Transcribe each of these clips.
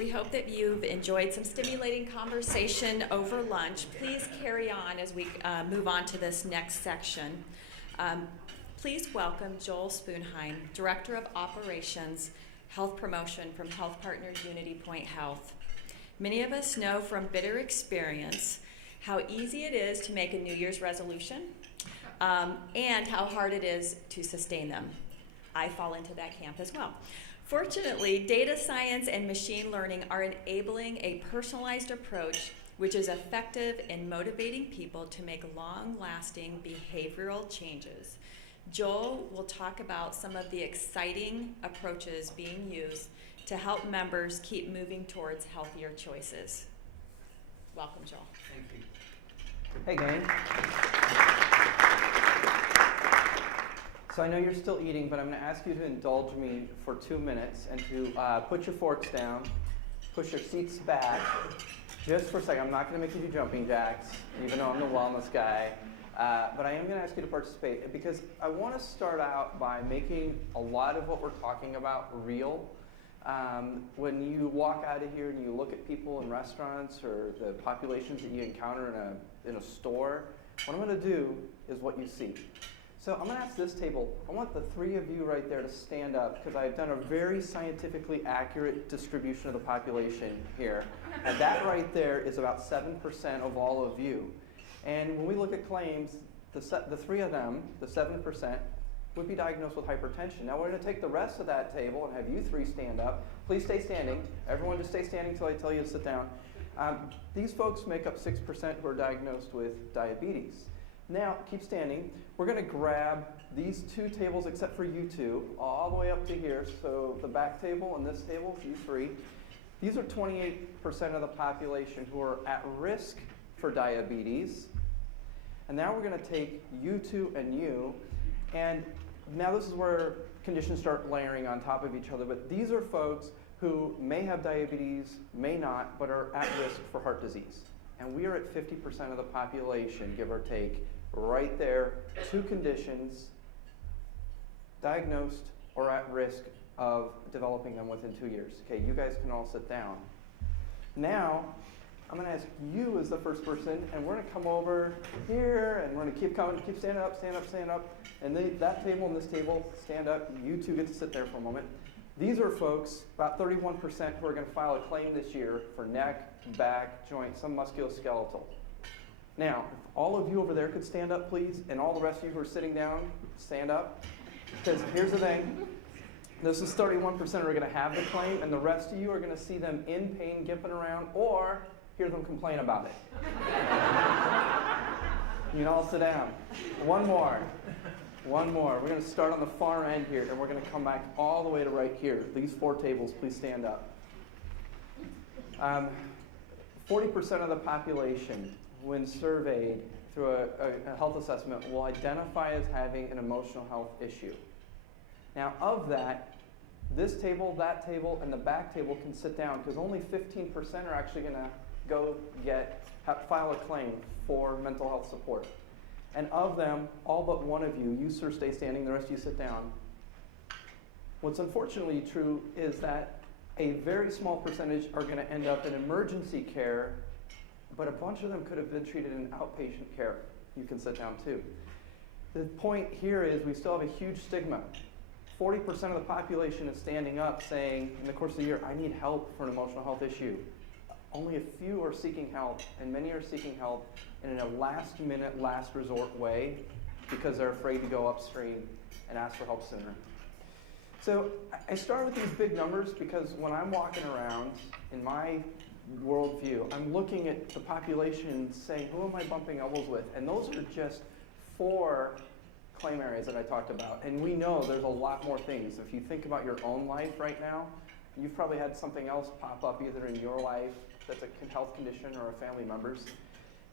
We hope that you've enjoyed some stimulating conversation over lunch. Please carry on as we move on to this next section. Please welcome Joel Spoonheim, Director of Operations, Health Promotion from HealthPartners Unity Point Health. Many of us know from bitter experience how easy it is to make a New Year's resolution and how hard it is to sustain them. I fall into that camp as well. Fortunately, data science and machine learning are enabling a personalized approach which is effective in motivating people to make long-lasting behavioral changes. Joel will talk about some of the exciting approaches being used to help members keep moving towards healthier choices. Welcome, Joel. Thank you. Hey, gang. So I know you're still eating, but I'm going to ask you to indulge me for 2 minutes and to put your forks down, push your seats back, just for a second. I'm not going to make you do jumping jacks, even though I'm the wellness guy, but I am going to ask you to participate because I want to start out by making a lot of what we're talking about real. When you walk out of here and you look at people in restaurants or the populations that you encounter in a store, what I'm going to do is what you see. So I'm going to ask this table, I want the three of you right there to stand up because I've done a very scientifically accurate distribution of the population here. And that right there is about 7% of all of you. And when we look at claims, the three of them, the 7%, would be diagnosed with hypertension. Now we're going to take the rest of that table and have you three stand up. Please stay standing. Everyone just stay standing until I tell you to sit down. These folks make up 6% who are diagnosed with diabetes. Now, keep standing. We're going to grab these two tables, except for you two, all the way up to here. So the back table and this table, you three. These are 28% of the population who are at risk for diabetes. And now we're going to take you two and you. And now this is where conditions start layering on top of each other. But these are folks who may have diabetes, may not, but are at risk for heart disease. And we are at 50% of the population, give or take, right there, two conditions, diagnosed or at risk of developing them within 2 years. Okay, you guys can all sit down. Now, I'm going to ask you as the first person, and we're going to come over here, and we're going to keep coming, keep standing up, stand up, stand up. And that table and this table, stand up. You two get to sit there for a moment. These are folks, about 31%, who are going to file a claim this year for neck, back, joint, some musculoskeletal. Now, if all of you over there could stand up, please, and all the rest of you who are sitting down, stand up. Because here's the thing. This is 31% are going to have the claim, and the rest of you are going to see them in pain, gimping around, or hear them complain about it. You can all sit down. One more. One more. We're going to start on the far end here, and we're going to come back all the way to right here. These four tables, please stand up. 40% of the population, when surveyed through a health assessment, will identify as having an emotional health issue. Now, of that, this table, that table, and the back table can sit down because only 15% are actually going to go file a claim for mental health support. And of them, all but one of you, sir, stay standing, the rest of you sit down. What's unfortunately true is that a very small percentage are going to end up in emergency care, but a bunch of them could have been treated in outpatient care. You can sit down too. The point here is we still have a huge stigma. 40% of the population is standing up saying, in the course of the year, I need help for an emotional health issue. Only a few are seeking help, and many are seeking help in a last-minute, last-resort way because they're afraid to go upstream and ask for help sooner. So I start with these big numbers because when I'm walking around in my worldview, I'm looking at the population saying, who am I bumping elbows with? And those are just 4 claim areas that I talked about. And we know there's a lot more things. If you think about your own life right now, you've probably had something else pop up either in your life that's a health condition or a family member's.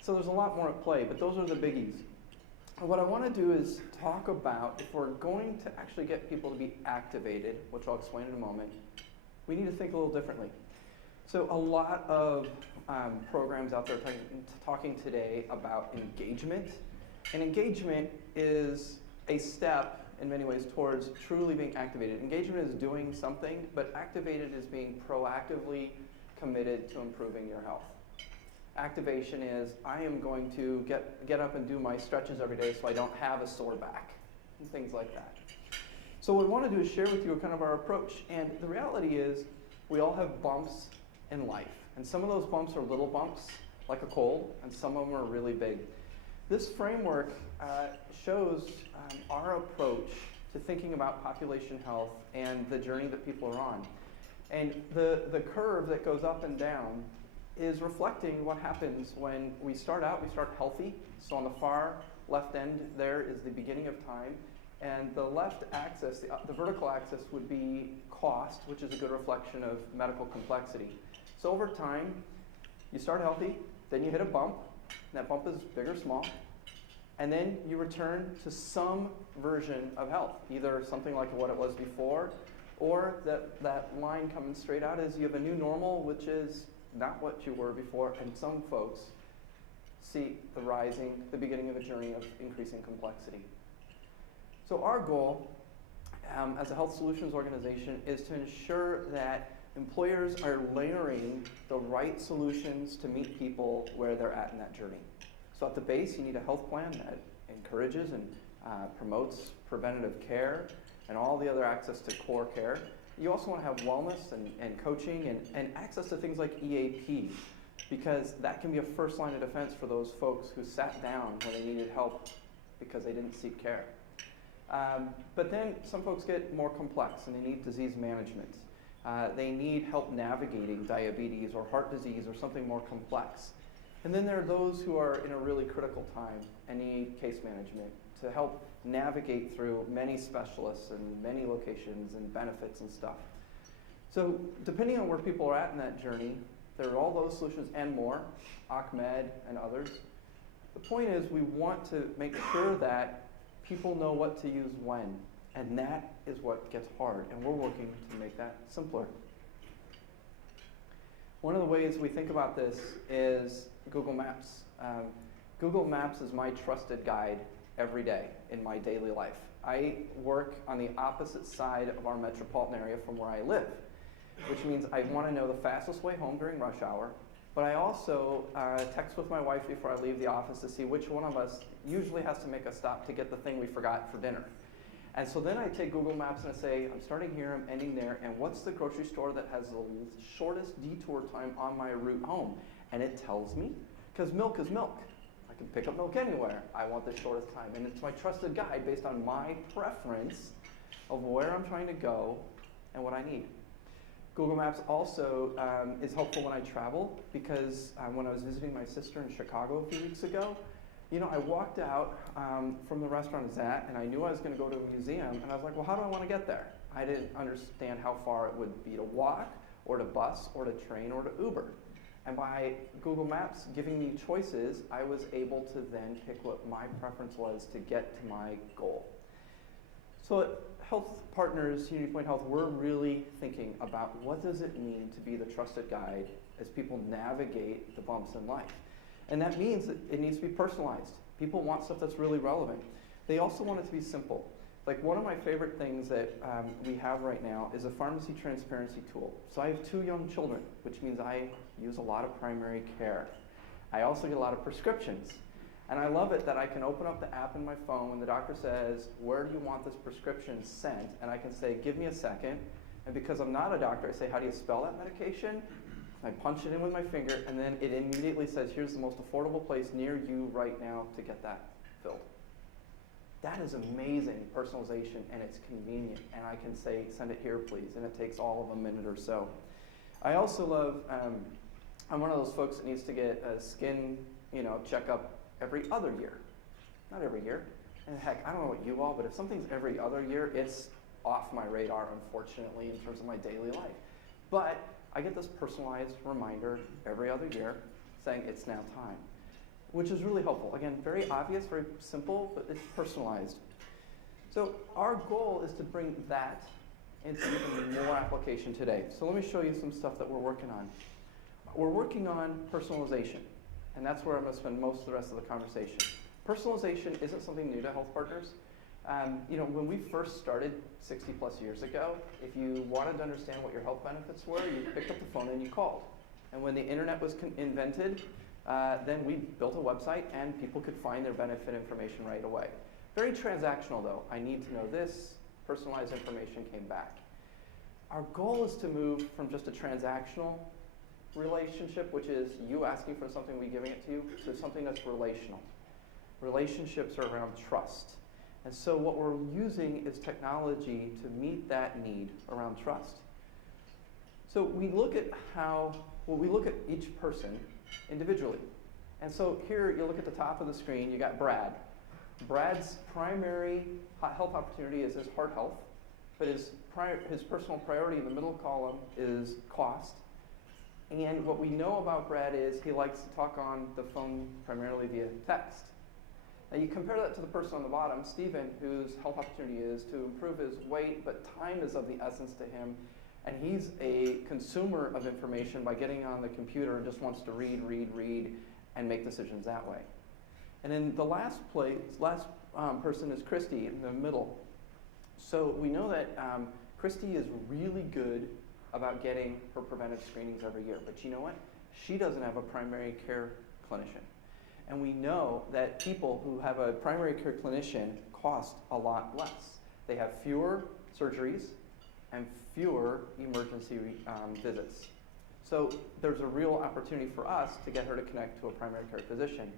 So there's a lot more at play, but those are the biggies. What I want to do is talk about if we're going to actually get people to be activated, which I'll explain in a moment, we need to think a little differently. So a lot of programs out there talking today about engagement, and engagement is a step in many ways towards truly being activated. Engagement is doing something, but activated is being proactively committed to improving your health. Activation is, I am going to get up and do my stretches every day so I don't have a sore back, and things like that. So what we want to do is share with you kind of our approach. And the reality is, we all have bumps in life. And some of those bumps are little bumps, like a cold, and some of them are really big. This framework shows our approach to thinking about population health and the journey that people are on. And the curve that goes up and down is reflecting what happens when we start out. We start healthy. So on the far left end there is the beginning of time. And the left axis, the vertical axis, would be cost, which is a good reflection of medical complexity. So over time, you start healthy, then you hit a bump, and that bump is big or small, and then you return to some version of health, either something like what it was before, or that line coming straight out is you have a new normal, which is not what you were before, and some folks see the beginning of a journey of increasing complexity. So our goal as a health solutions organization is to ensure that employers are layering the right solutions to meet people where they're at in that journey. So at the base, you need a health plan that encourages and promotes preventative care and all the other access to core care. You also want to have wellness and coaching and access to things like EAP, because that can be a first line of defense for those folks who sat down when they needed help because they didn't seek care. But then some folks get more complex and they need disease management. They need help navigating diabetes or heart disease or something more complex. And then there are those who are in a really critical time and need case management to help navigate through many specialists and many locations and benefits and stuff. So depending on where people are at in that journey, there are all those solutions and more, Ahmed and others. The point is we want to make sure that people know what to use when, and that is what gets hard, and we're working to make that simpler. One of the ways we think about this is Google Maps. Google Maps is my trusted guide every day in my daily life. I work on the opposite side of our metropolitan area from where I live, which means I want to know the fastest way home during rush hour, but I also text with my wife before I leave the office to see which one of us usually has to make a stop to get the thing we forgot for dinner. And so then I take Google Maps and I say, I'm starting here, I'm ending there, and what's the grocery store that has the shortest detour time on my route home? And it tells me, because milk is milk. I can pick up milk anywhere. I want the shortest time. And it's my trusted guide based on my preference of where I'm trying to go and what I need. Google Maps also is helpful when I travel, because when I was visiting my sister in Chicago a few weeks ago, I walked out from the restaurant I was at, and I knew I was going to go to a museum, and I was like, well, how do I want to get there? I didn't understand how far it would be to walk, or to bus, or to train, or to Uber. And by Google Maps giving me choices, I was able to then pick what my preference was to get to my goal. So at HealthPartners, Unity Point Health, we're really thinking about what does it mean to be the trusted guide as people navigate the bumps in life. And that means that it needs to be personalized. People want stuff that's really relevant. They also want it to be simple. Like one of my favorite things that we have right now is a pharmacy transparency tool. So I have 2 young children, which means I use a lot of primary care. I also get a lot of prescriptions. And I love it that I can open up the app in my phone when the doctor says, where do you want this prescription sent? And I can say, give me a second. And because I'm not a doctor, I say, how do you spell that medication? I punch it in with my finger, and then it immediately says, here's the most affordable place near you right now to get that filled. That is amazing personalization, and it's convenient. And I can say, send it here, please. And it takes all of a minute or so. I also love, I'm one of those folks that needs to get a skin checkup every other year. Not every year. And heck, I don't know what you all, but if something's every other year, it's off my radar, unfortunately, in terms of my daily life. But I get this personalized reminder every other year saying it's now time, which is really helpful. Again, very obvious, very simple, but it's personalized. So our goal is to bring that into even more application today. So let me show you some stuff that we're working on. We're working on personalization, and that's where I'm going to spend most of the rest of the conversation. Personalization isn't something new to HealthPartners. When we first started 60 plus years ago, if you wanted to understand what your health benefits were, you picked up the phone and you called. And when the internet was invented, then we built a website and people could find their benefit information right away. Very transactional though. I need to know this, personalized information came back. Our goal is to move from just a transactional relationship, which is you asking for something, we giving it to you, to something that's relational. Relationships are around trust. And so what we're using is technology to meet that need around trust. So we look at we look at each person individually. And so here you look at the top of the screen, you got Brad. Brad's primary health opportunity is his heart health, but his personal priority in the middle column is cost. And what we know about Brad is he likes to talk on the phone primarily via text. Now you compare that to the person on the bottom, Stephen, whose health opportunity is to improve his weight, but time is of the essence to him. And he's a consumer of information by getting on the computer and just wants to read, and make decisions that way. And then the last person is Christy in the middle. So we know that Christy is really good about getting her preventive screenings every year. But you know what? She doesn't have a primary care clinician. And we know that people who have a primary care clinician cost a lot less. They have fewer surgeries and fewer emergency visits. So there's a real opportunity for us to get her to connect to a primary care physician.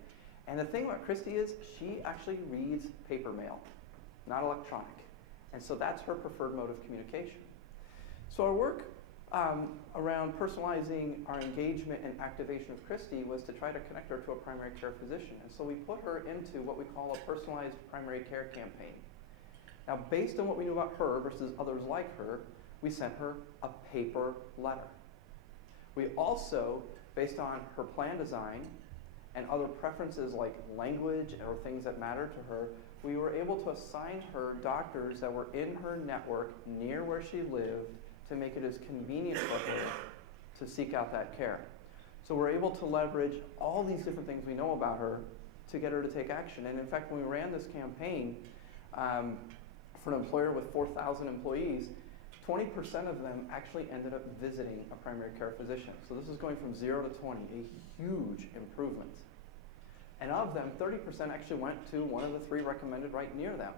And the thing about Christy is she actually reads paper mail, not electronic. And so that's her preferred mode of communication. So our work around personalizing our engagement and activation of Christy was to try to connect her to a primary care physician. And so we put her into what we call a personalized primary care campaign. Now, based on what we knew about her versus others like her, we sent her a paper letter. We also, based on her plan design and other preferences like language or things that matter to her, we were able to assign her doctors that were in her network near where she lived to make it as convenient for her to seek out that care. So we're able to leverage all these different things we know about her to get her to take action. And in fact, when we ran this campaign for an employer with 4,000 employees, 20% of them actually ended up visiting a primary care physician. So this is going from 0 to 20, a huge improvement. And of them, 30% actually went to one of the 3 recommended right near them,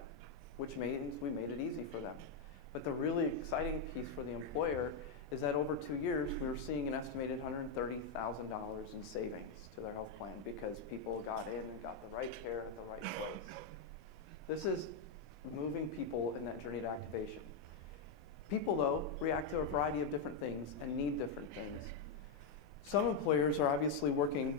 which means we made it easy for them. But the really exciting piece for the employer is that over 2 years, we were seeing an estimated $130,000 in savings to their health plan because people got in and got the right care at the right place. This is moving people in that journey to activation. People, though, react to a variety of different things and need different things. Some employers are obviously working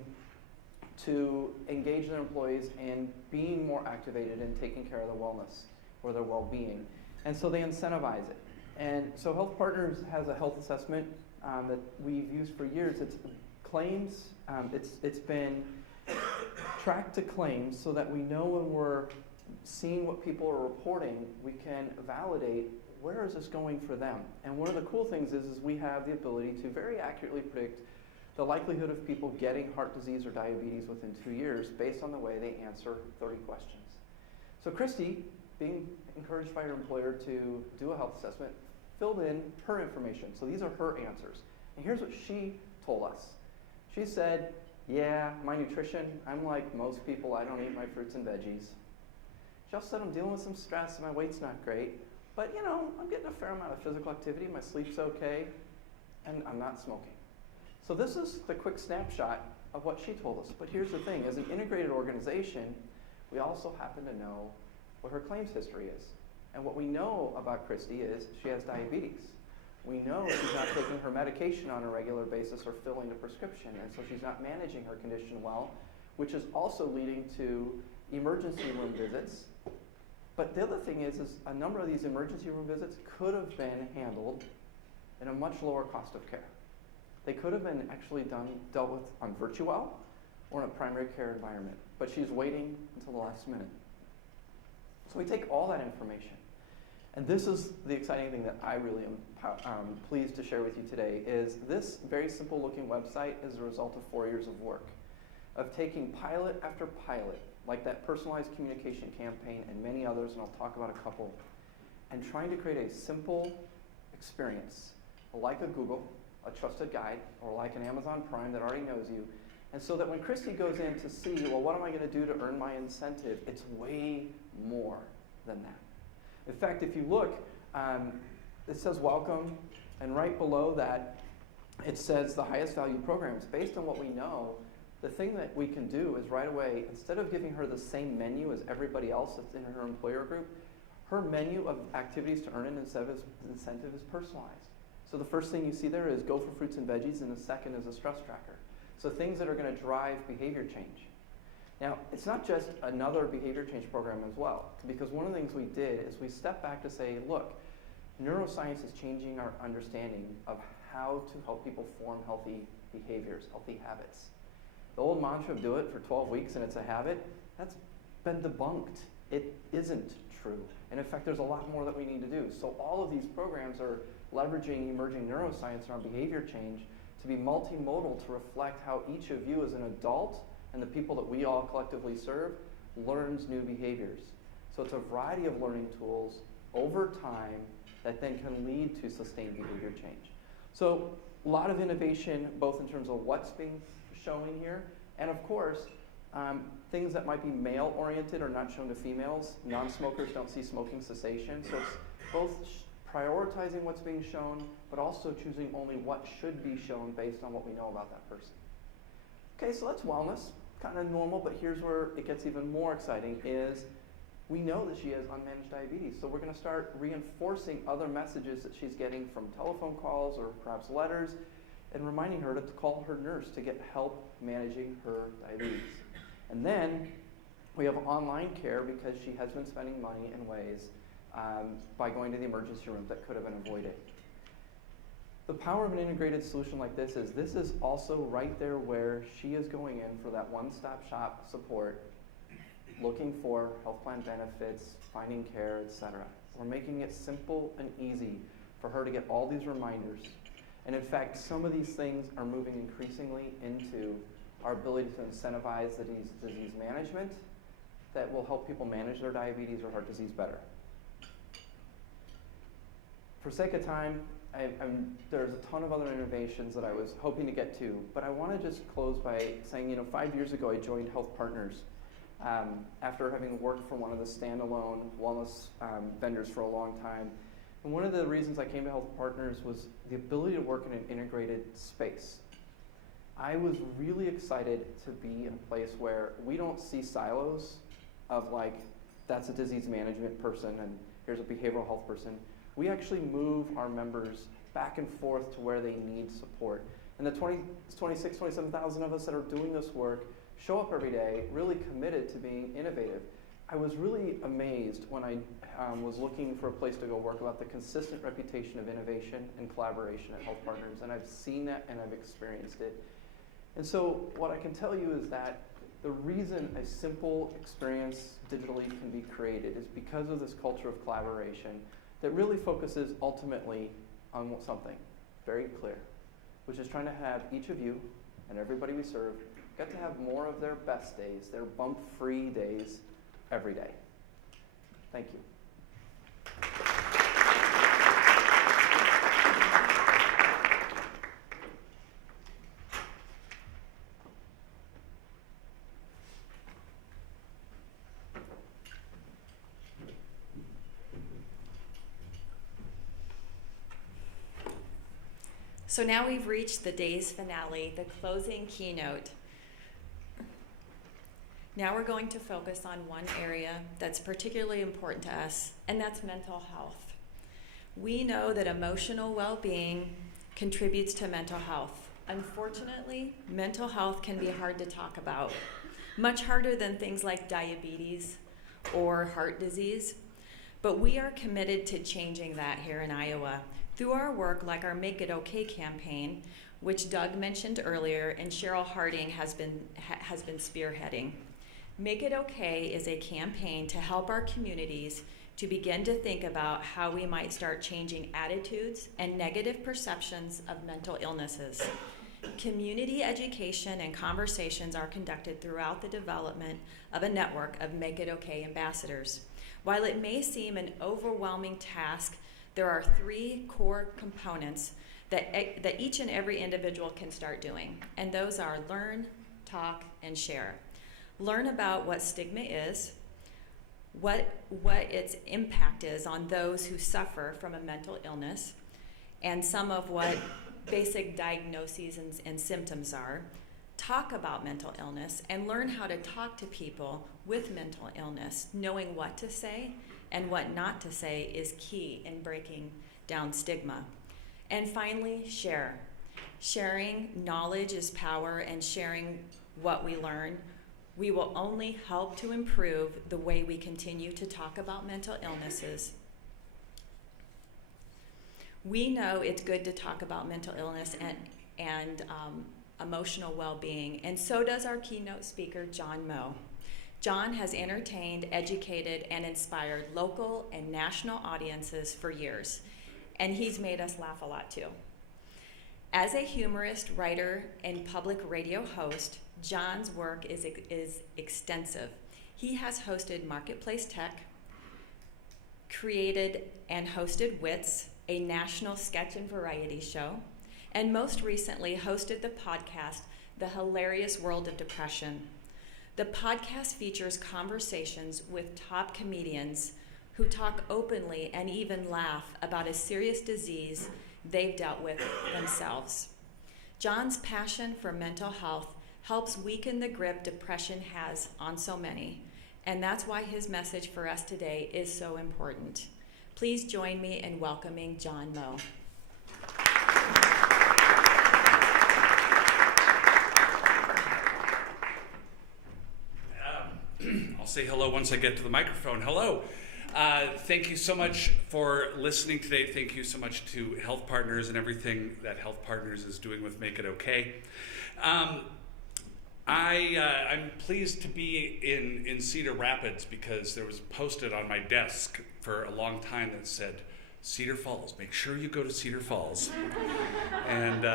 to engage their employees in being more activated and taking care of their wellness or their well-being. And so they incentivize it. And so HealthPartners has a health assessment that we've used for years. It's claims. It's been tracked to claims so that we know when we're seeing what people are reporting, we can validate where is this going for them. And one of the cool things is we have the ability to very accurately predict the likelihood of people getting heart disease or diabetes within 2 years based on the way they answer 30 questions. So Christy, being encouraged by her employer to do a health assessment, filled in her information. So these are her answers. And here's what she told us. She said, yeah, my nutrition, I'm like most people, I don't eat my fruits and veggies. She also said I'm dealing with some stress and my weight's not great, but you know, I'm getting a fair amount of physical activity, my sleep's okay, and I'm not smoking. So this is the quick snapshot of what she told us. But here's the thing, as an integrated organization, we also happen to know what her claims history is. And what we know about Christy is she has diabetes. We know she's not taking her medication on a regular basis or filling a prescription, and so she's not managing her condition well, which is also leading to emergency room visits. But the other thing is a number of these emergency room visits could have been handled at a much lower cost of care. They could have been actually dealt with on Virtual or in a primary care environment, but she's waiting until the last minute. So we take all that information, and this is the exciting thing that I really am pleased to share with you today, is this very simple looking website is a result of 4 years of work, of taking pilot after pilot, like that personalized communication campaign and many others, and I'll talk about a couple, and trying to create a simple experience, like a Google, a trusted guide, or like an Amazon Prime that already knows you. And so that when Christy goes in to see, well, what am I going to do to earn my incentive? It's way more than that. In fact, if you look, it says welcome, and right below that, it says the highest value programs. Based on what we know, the thing that we can do is right away, instead of giving her the same menu as everybody else that's in her employer group, her menu of activities to earn an incentive is personalized. So the first thing you see there is go for fruits and veggies, and the second is a stress tracker. So things that are going to drive behavior change. Now, it's not just another behavior change program as well, because one of the things we did is we stepped back to say, look, neuroscience is changing our understanding of how to help people form healthy behaviors, healthy habits. The old mantra of do it for 12 weeks and it's a habit, that's been debunked. It isn't true. And in fact, there's a lot more that we need to do. So all of these programs are leveraging emerging neuroscience around behavior change to be multimodal to reflect how each of you as an adult and the people that we all collectively serve learns new behaviors. So it's a variety of learning tools over time that then can lead to sustained behavior change. So a lot of innovation, both in terms of what's being shown here, and of course, things that might be male-oriented are not shown to females. Non-smokers don't see smoking cessation. So it's both prioritizing what's being shown, but also choosing only what should be shown based on what we know about that person. Okay, so that's wellness, kind of normal, but here's where it gets even more exciting is we know that she has unmanaged diabetes, so we're going to start reinforcing other messages that she's getting from telephone calls or perhaps letters, and reminding her to call her nurse to get help managing her diabetes. And then we have online care because she has been spending money in ways by going to the emergency room that could have been avoided. The power of an integrated solution like this is also right there where she is going in for that one-stop shop support, looking for health plan benefits, finding care, etc. We're making it simple and easy for her to get all these reminders. And in fact, some of these things are moving increasingly into our ability to incentivize the disease management that will help people manage their diabetes or heart disease better. For sake of time, there's a ton of other innovations that I was hoping to get to, but I want to just close by saying, 5 years ago I joined HealthPartners after having worked for one of the standalone wellness vendors for a long time. And one of the reasons I came to HealthPartners was the ability to work in an integrated space. I was really excited to be in a place where we don't see silos of like, that's a disease management person and here's a behavioral health person. We actually move our members back and forth to where they need support. And the 26, 27,000 of us that are doing this work show up every day really committed to being innovative. I was really amazed when I was looking for a place to go work about the consistent reputation of innovation and collaboration at HealthPartners, and I've seen that and I've experienced it. And so what I can tell you is that the reason a simple experience digitally can be created is because of this culture of collaboration that really focuses ultimately on something very clear, which is trying to have each of you and everybody we serve get to have more of their best days, their bump-free days every day. Thank you. So now we've reached the day's finale, the closing keynote. Now we're going to focus on one area that's particularly important to us, and that's mental health. We know that emotional well-being contributes to mental health. Unfortunately, mental health can be hard to talk about, much harder than things like diabetes or heart disease. But we are committed to changing that here in Iowa through our work like our Make It Okay campaign, which Doug mentioned earlier and Cheryl Harding has been spearheading. Make It Okay is a campaign to help our communities to begin to think about how we might start changing attitudes and negative perceptions of mental illnesses. Community education and conversations are conducted throughout the development of a network of Make It Okay ambassadors. While it may seem an overwhelming task, there are 3 core components that each and every individual can start doing. And those are learn, talk, and share. Learn about what stigma is, what its impact is on those who suffer from a mental illness, and some of what basic diagnoses and symptoms are. Talk about mental illness and learn how to talk to people with mental illness. Knowing what to say and what not to say is key in breaking down stigma. And finally, share. Sharing knowledge is power, and sharing what we learn. We will only help to improve the way we continue to talk about mental illnesses. We know it's good to talk about mental illness and emotional well-being, and so does our keynote speaker, John Moe. John has entertained, educated, and inspired local and national audiences for years, and he's made us laugh a lot too. As a humorist, writer, and public radio host, John's work is extensive. He has hosted Marketplace Tech, created and hosted Wits, a national sketch and variety show, and most recently hosted the podcast, The Hilarious World of Depression. The podcast features conversations with top comedians who talk openly and even laugh about a serious disease they've dealt with themselves. John's passion for mental health helps weaken the grip depression has on so many, and that's why his message for us today is so important. Please join me in welcoming John Moe. I'll say hello once I get to the microphone. Hello. Thank you so much for listening today. Thank you so much to HealthPartners and everything that HealthPartners is doing with Make It Okay. I'm pleased to be in Cedar Rapids because there was posted on my desk for a long time that said, Cedar Falls, make sure you go to Cedar Falls. And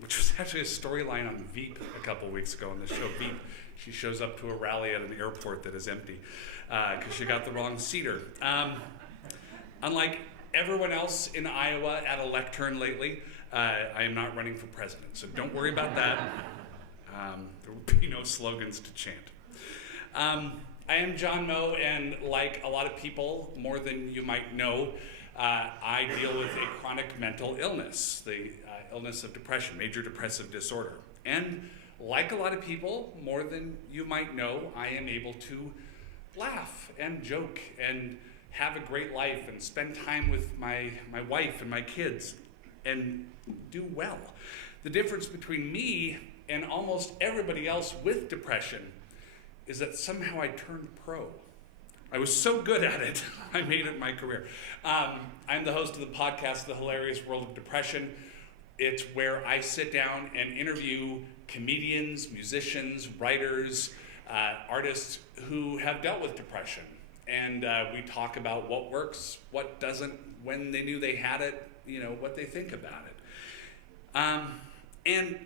which was actually a storyline on Veep a couple weeks ago on the show Veep. She shows up to a rally at an airport that is empty because she got the wrong Cedar. Unlike everyone else in Iowa at a lectern lately, I am not running for president, so don't worry about that. There will be no slogans to chant. I am John Moe, and like a lot of people, more than you might know, I deal with a chronic mental illness, the illness of depression, major depressive disorder. And like a lot of people, more than you might know, I am able to laugh and joke and have a great life and spend time with my wife and my kids and do well. The difference between me and almost everybody else with depression is that somehow I turned pro. I was so good at it, I made it my career. I'm the host of the podcast, The Hilarious World of Depression. It's where I sit down and interview comedians, musicians, writers, artists who have dealt with depression. And we talk about what works, what doesn't, when they knew they had it, what they think about it. And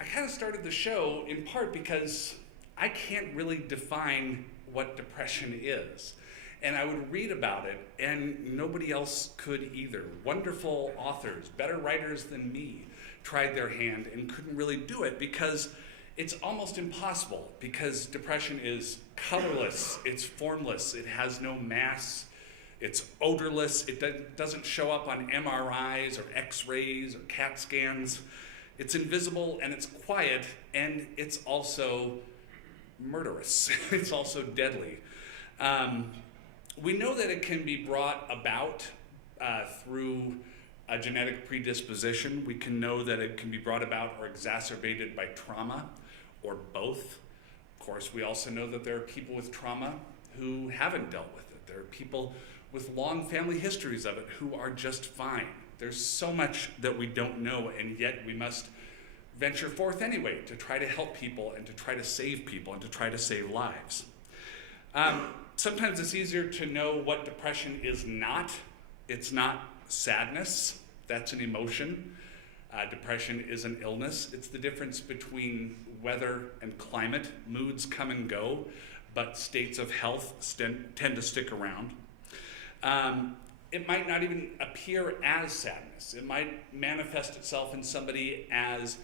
I kind of started the show in part because I can't really define what depression is. And I would read about it, and nobody else could either. Wonderful authors, better writers than me, tried their hand and couldn't really do it because it's almost impossible, because depression is colorless, it's formless, it has no mass, it's odorless, it doesn't show up on MRIs or X-rays or CAT scans. It's invisible and it's quiet, and it's also murderous. It's also deadly. We know that it can be brought about through a genetic predisposition. We can know that it can be brought about or exacerbated by trauma, or both. Of course, we also know that there are people with trauma who haven't dealt with it. There are people with long family histories of it who are just fine. There's so much that we don't know, and yet we must venture forth anyway to try to help people and to try to save people and to try to save lives. Sometimes it's easier to know what depression is not. It's not sadness. That's an emotion. Depression is an illness. It's the difference between weather and climate. Moods come and go, but states of health tend to stick around. it might not even appear as sadness. It might manifest itself in somebody as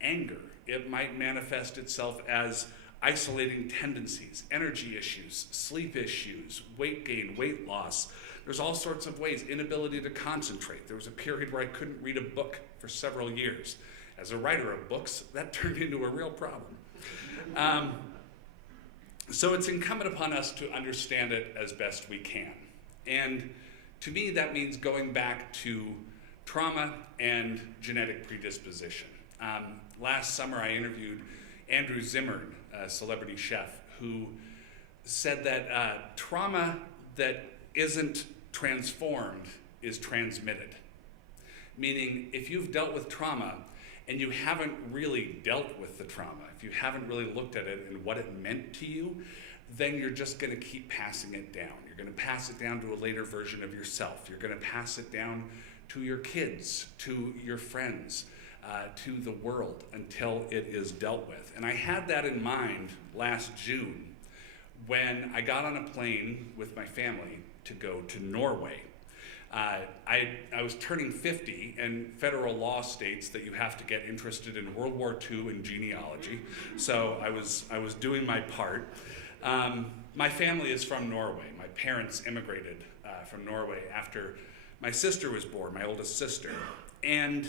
anger. It might manifest itself as isolating tendencies, energy issues, sleep issues, weight gain, weight loss. There's all sorts of ways, inability to concentrate. There was a period where I couldn't read a book for several years. As a writer of books, that turned into a real problem. So it's incumbent upon us to understand it as best we can. And to me, that means going back to trauma and genetic predisposition. Last summer, I interviewed Andrew Zimmern, a celebrity chef, who said that trauma that isn't transformed is transmitted. Meaning, if you've dealt with trauma and you haven't really dealt with the trauma, if you haven't really looked at it and what it meant to you, then you're just going to keep passing it down. You're going to pass it down to a later version of yourself. You're going to pass it down to your kids, to your friends, to the world until it is dealt with. And I had that in mind last June when I got on a plane with my family to go to Norway. I was turning 50, and federal law states that you have to get interested in World War II and genealogy. So I was doing my part. My family is from Norway. My parents immigrated from Norway after my sister was born, my oldest sister. And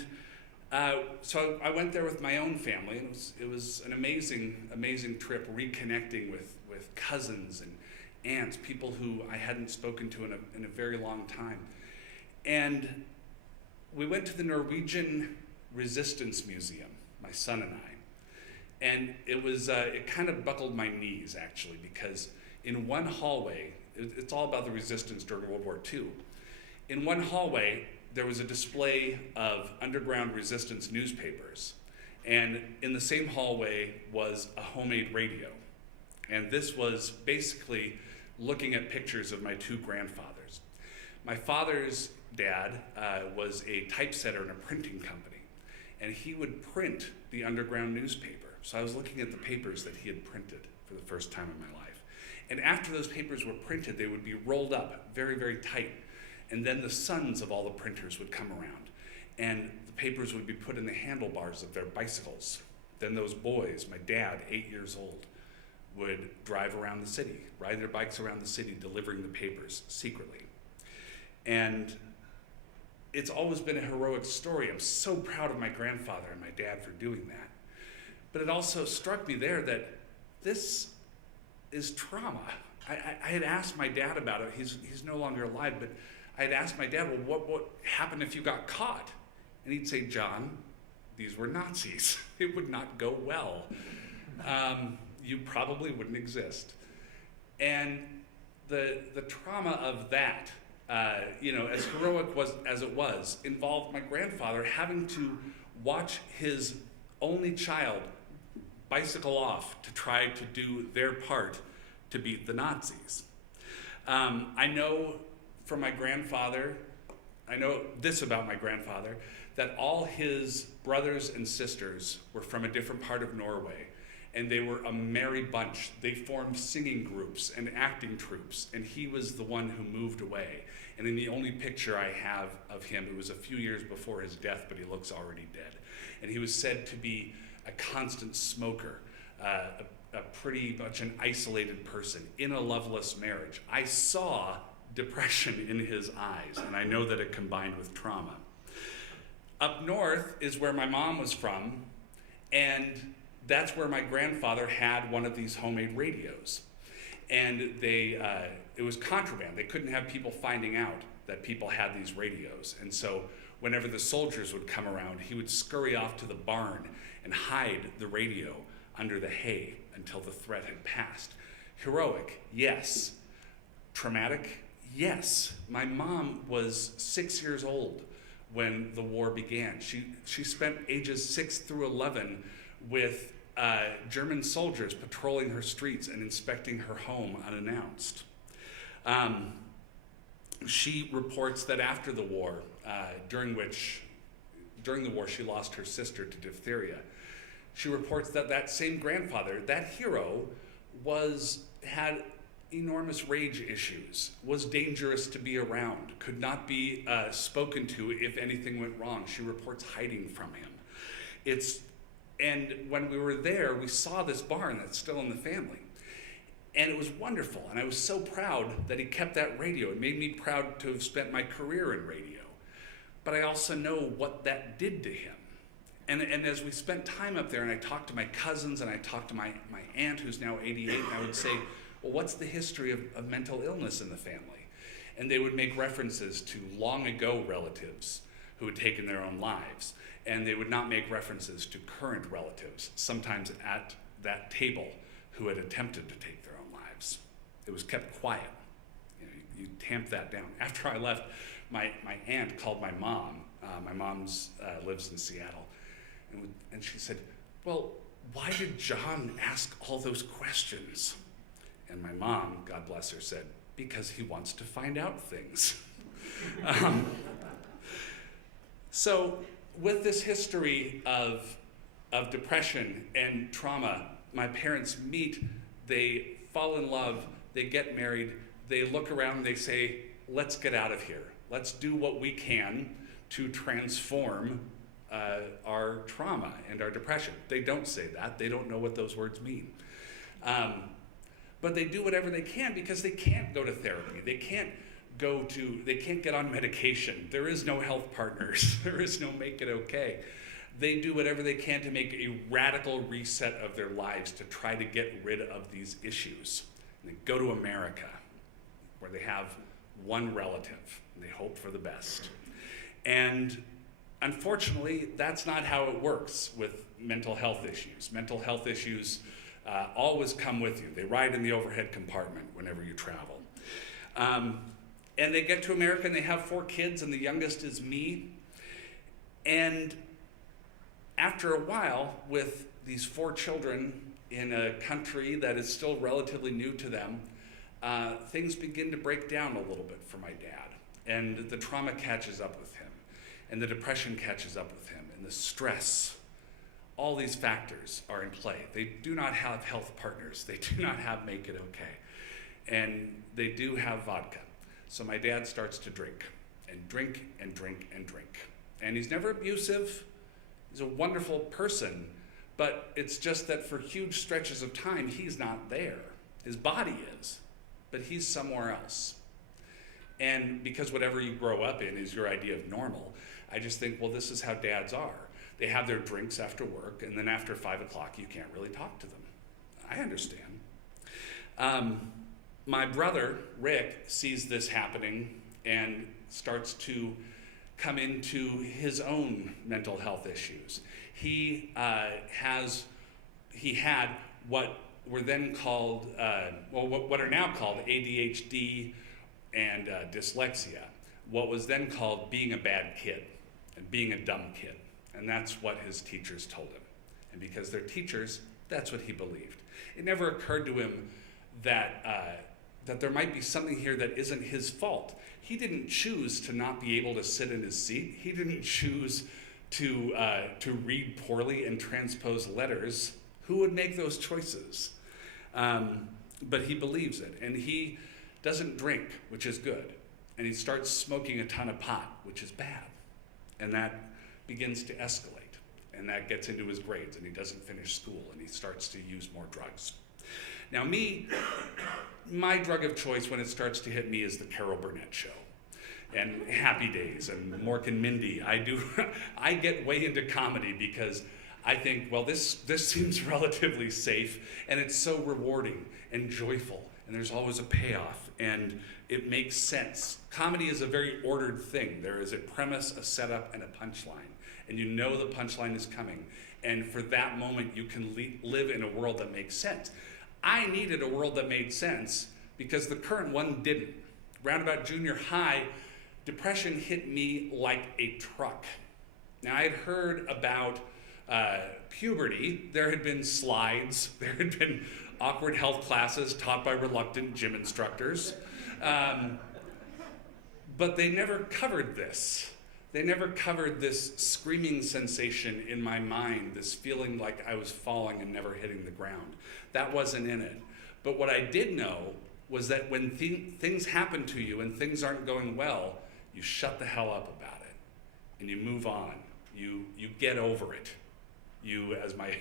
so I went there with my own family, and it was an amazing trip, reconnecting with cousins and aunts, people who I hadn't spoken to in a very long time. And we went to the Norwegian Resistance Museum, my son and I. And it kind of buckled my knees, actually, because in one hallway, it's all about the resistance during World War II. In one hallway, there was a display of underground resistance newspapers. And in the same hallway was a homemade radio. And this was basically looking at pictures of my two grandfathers. My father's dad was a typesetter in a printing company, and he would print the underground newspaper. So I was looking at the papers that he had printed for the first time in my life. And after those papers were printed, they would be rolled up very, very tight. And then the sons of all the printers would come around, and the papers would be put in the handlebars of their bicycles. Then those boys, my dad, 8 years old, would drive around the city, ride their bikes around the city, delivering the papers secretly. And it's always been a heroic story. I'm so proud of my grandfather and my dad for doing that. But it also struck me there that this is trauma. I had asked my dad about it. He's no longer alive, but I had asked my dad, well, what happened if you got caught? And he'd say, John, these were Nazis. It would not go well. You probably wouldn't exist. And the trauma of that, as heroic as it was, involved my grandfather having to watch his only child bicycle off to try to do their part to beat the Nazis. I know from my grandfather, I know this about my grandfather, that all his brothers and sisters were from a different part of Norway, and they were a merry bunch. They formed singing groups and acting troupes, and he was the one who moved away. And in the only picture I have of him, it was a few years before his death, but he looks already dead. And he was said to be a constant smoker, a pretty much an isolated person in a loveless marriage. I saw depression in his eyes, and I know that it combined with trauma. Up north is where my mom was from, and that's where my grandfather had one of these homemade radios. And it was contraband. They couldn't have people finding out that people had these radios. And so whenever the soldiers would come around, he would scurry off to the barn and hide the radio under the hay until the threat had passed. Heroic, yes. Traumatic, yes. My mom was 6 years old when the war began. She spent ages 6 through 11 with German soldiers patrolling her streets and inspecting her home unannounced. She reports that after the war, during the war she lost her sister to diphtheria. She reports that that same grandfather, that hero, had enormous rage issues, was dangerous to be around, could not be spoken to if anything went wrong. She reports hiding from him. And when we were there, we saw this barn that's still in the family. And it was wonderful, and I was so proud that he kept that radio. It made me proud to have spent my career in radio. But I also know what that did to him. And as we spent time up there, and I talked to my cousins, and I talked to my aunt, who's now 88, and I would say, well, what's the history of mental illness in the family? And they would make references to long ago relatives who had taken their own lives. And they would not make references to current relatives, sometimes at that table, who had attempted to take their own lives. It was kept quiet. You tamp that down. After I left, my aunt called my mom. My mom's lives in Seattle. And she said, well, why did John ask all those questions? And my mom, God bless her, said, because he wants to find out things. So with this history of depression and trauma, my parents meet, they fall in love, they get married, they look around, they say, let's get out of here. Let's do what we can to transform our trauma and our depression. They don't say that. They don't know what those words mean. But they do whatever they can because they can't go to therapy. They can't get on medication. There is no HealthPartners. There is no Make It Okay. They do whatever they can to make a radical reset of their lives to try to get rid of these issues. And they go to America, where they have one relative, and they hope for the best. And unfortunately, that's not how it works with mental health issues. Mental health issues always come with you. They ride in the overhead compartment whenever you travel. And they get to America and they have 4 kids, and the youngest is me. And after a while, with these 4 children in a country that is still relatively new to them, things begin to break down a little bit for my dad. And the trauma catches up with him, and the depression catches up with him, and the stress. All these factors are in play. They do not have HealthPartners. They do not have Make It Okay. And they do have vodka. So my dad starts to drink, and drink, and drink, and drink. And he's never abusive. He's a wonderful person. But it's just that for huge stretches of time, he's not there. His body is, but he's somewhere else. And because whatever you grow up in is your idea of normal, I just think, well, this is how dads are. They have their drinks after work, and then after 5 o'clock, you can't really talk to them. I understand. My brother, Rick, sees this happening and starts to come into his own mental health issues. He had what were then called, what are now called ADHD and dyslexia, what was then called being a bad kid and being a dumb kid. And that's what his teachers told him. And because they're teachers, that's what he believed. It never occurred to him that there might be something here that isn't his fault. He didn't choose to not be able to sit in his seat. He didn't choose to read poorly and transpose letters. Who would make those choices? But he believes it. And he doesn't drink, which is good. And he starts smoking a ton of pot, which is bad. And that begins to escalate. And that gets into his grades, and he doesn't finish school, and he starts to use more drugs. Now my drug of choice when it starts to hit me is the Carol Burnett Show and Happy Days and Mork and Mindy. I get way into comedy because I think, well, this seems relatively safe, and it's so rewarding and joyful, and there's always a payoff, and it makes sense. Comedy is a very ordered thing. There is a premise, a setup, and a punchline, and you know the punchline is coming, and for that moment you can live in a world that makes sense. I needed a world that made sense because the current one didn't. Round about junior high, depression hit me like a truck. Now, I had heard about puberty. There had been slides. There had been awkward health classes taught by reluctant gym instructors. But they never covered this. They never covered this screaming sensation in my mind, this feeling like I was falling and never hitting the ground. That wasn't in it. But what I did know was that when things happen to you and things aren't going well, you shut the hell up about it and you move on. You get over it. You, as my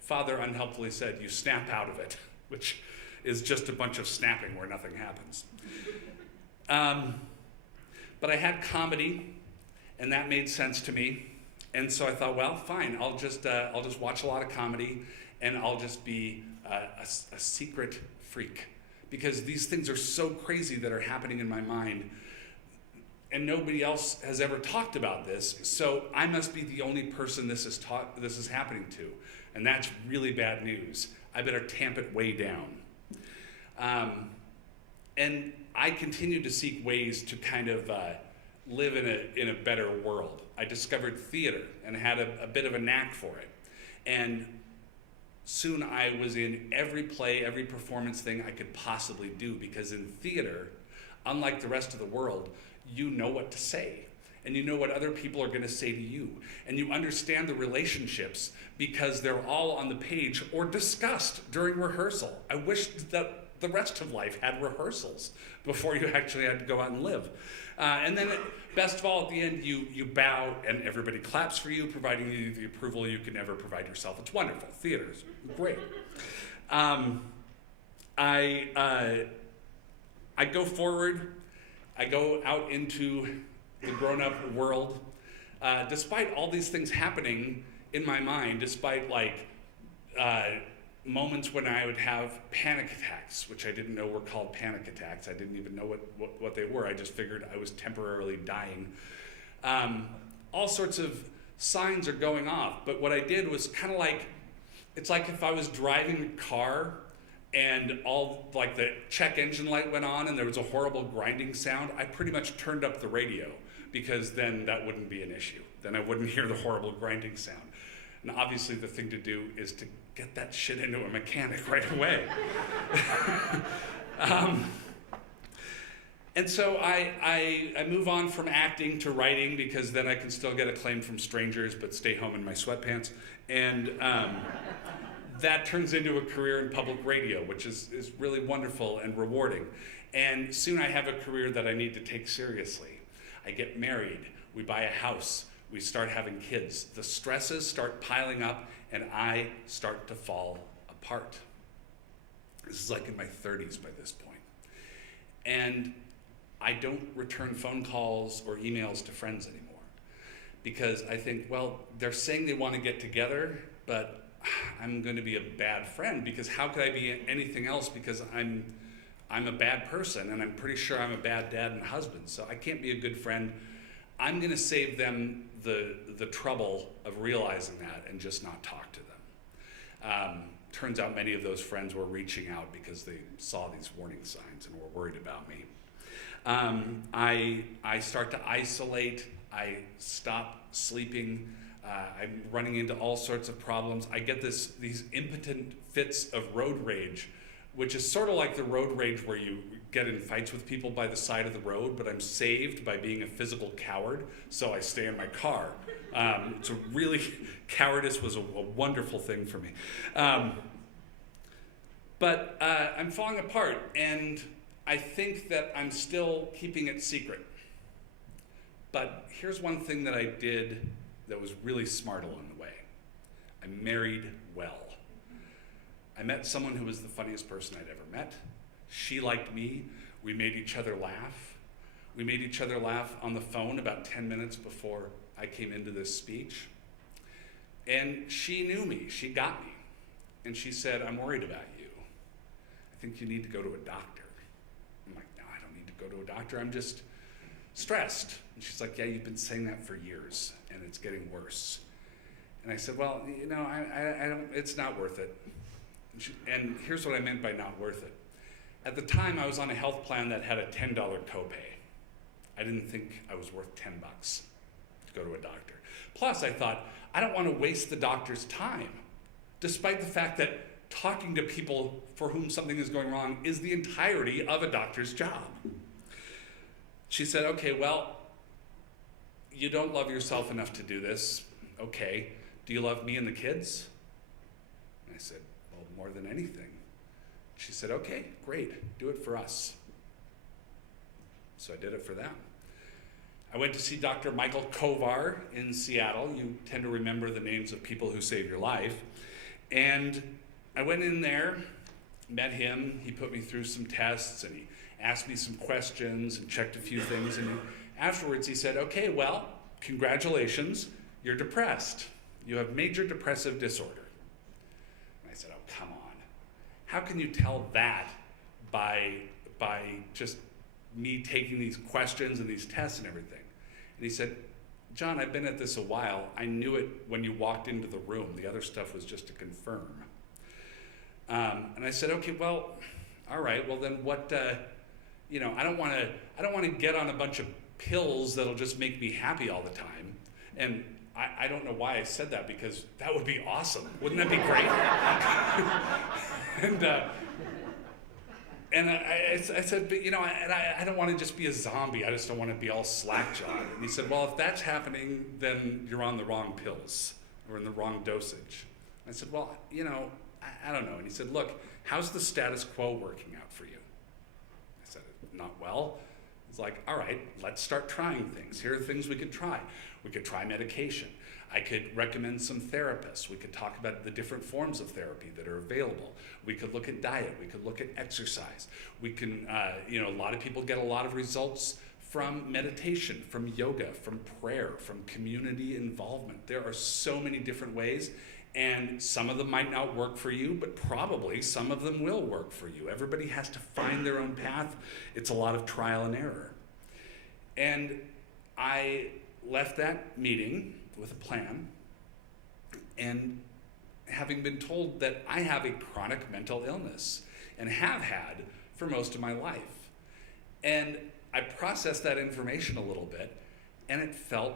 father unhelpfully said, you snap out of it, which is just a bunch of snapping where nothing happens. But I had comedy, and that made sense to me. And so I thought, well, fine, I'll just watch a lot of comedy, and I'll just be a secret freak. Because these things are so crazy that are happening in my mind, and nobody else has ever talked about this, so I must be the only person this is happening to. And that's really bad news. I better tamp it way down. And I continued to seek ways to kind of live in a better world. I discovered theater and had a bit of a knack for it. And soon I was in every play, every performance thing I could possibly do, because in theater, unlike the rest of the world, you know what to say. And you know what other people are going to say to you. And you understand the relationships because they're all on the page or discussed during rehearsal. I wish that the rest of life had rehearsals before you actually had to go out and live. And then, best of all, at the end, you bow and everybody claps for you, providing you the approval you can never provide yourself. It's wonderful. Theater's great. I go forward. I go out into the grown-up world. Despite all these things happening in my mind, despite moments when I would have panic attacks, which I didn't know were called panic attacks. I didn't even know what they were. I just figured I was temporarily dying. All sorts of signs are going off, but what I did was kind of it's like if I was driving a car and the check engine light went on and there was a horrible grinding sound, I pretty much turned up the radio, because then that wouldn't be an issue. Then I wouldn't hear the horrible grinding sound. And obviously the thing to do is to get that shit into a mechanic right away. And so I move on from acting to writing, because then I can still get acclaim from strangers but stay home in my sweatpants. And that turns into a career in public radio, which is really wonderful and rewarding. And soon I have a career that I need to take seriously. I get married, we buy a house, we start having kids. The stresses start piling up, and I start to fall apart. This is in my 30s by this point. And I don't return phone calls or emails to friends anymore, because I think, well, they're saying they want to get together, but I'm going to be a bad friend, because how could I be anything else, because I'm a bad person, and I'm pretty sure I'm a bad dad and husband, so I can't be a good friend. I'm going to save them the trouble of realizing that and just not talk to them. Turns out many of those friends were reaching out because they saw these warning signs and were worried about me. I start to isolate. I stop sleeping. I'm running into all sorts of problems. I get these impotent fits of road rage, which is sort of like the road rage where you get in fights with people by the side of the road, but I'm saved by being a physical coward, so I stay in my car. It's cowardice was a wonderful thing for me. But I'm falling apart, and I think that I'm still keeping it secret. But here's one thing that I did that was really smart along the way. I married well. I met someone who was the funniest person I'd ever met. She liked me. We made each other laugh. We made each other laugh on the phone about 10 minutes before I came into this speech. And she knew me. She got me. And she said, "I'm worried about you. I think you need to go to a doctor." I'm like, "No, I don't need to go to a doctor. I'm just stressed." And she's like, "Yeah, you've been saying that for years, and it's getting worse." And I said, "Well, I don't, it's not worth it." And here's what I meant by not worth it. At the time, I was on a health plan that had a $10 copay. I didn't think I was worth $10 to go to a doctor. Plus, I thought, I don't want to waste the doctor's time, despite the fact that talking to people for whom something is going wrong is the entirety of a doctor's job. She said, "Okay, well, you don't love yourself enough to do this. Okay, do you love me and the kids?" And I said, "Well, more than anything. She said, okay, great, do it for us. So I did it for them. I went to see Dr. Michael Kovar in Seattle. You tend to remember the names of people who save your life. And I went in there, met him. He put me through some tests, and he asked me some questions and checked a few things. And afterwards he said, okay, well, congratulations, you're depressed. You have major depressive disorder. And I said, oh, come on. How can you tell that by just me taking these questions and these tests and everything? And he said, John, I've been at this a while. I knew it when you walked into the room. The other stuff was just to confirm. And I said, okay, well, all right. Well, then what? I don't want to get on a bunch of pills that'll just make me happy all the time. And I don't know why I said that, because that would be awesome. Wouldn't that be great? And I said, but I don't want to just be a zombie. I just don't want to be all slack-jawed. And he said, well, if that's happening, then you're on the wrong pills or in the wrong dosage. I said, well, I don't know. And he said, look, how's the status quo working out for you? I said, not well. He's like, all right, let's start trying things. Here are things we could try. We could try medication. I could recommend some therapists. We could talk about the different forms of therapy that are available. We could look at diet. We could look at exercise. We can, a lot of people get a lot of results from meditation, from yoga, from prayer, from community involvement. There are so many different ways, and some of them might not work for you, but probably some of them will work for you. Everybody has to find their own path. It's a lot of trial and error. And I left that meeting with a plan, and having been told that I have a chronic mental illness and have had for most of my life. And I processed that information a little bit, and it felt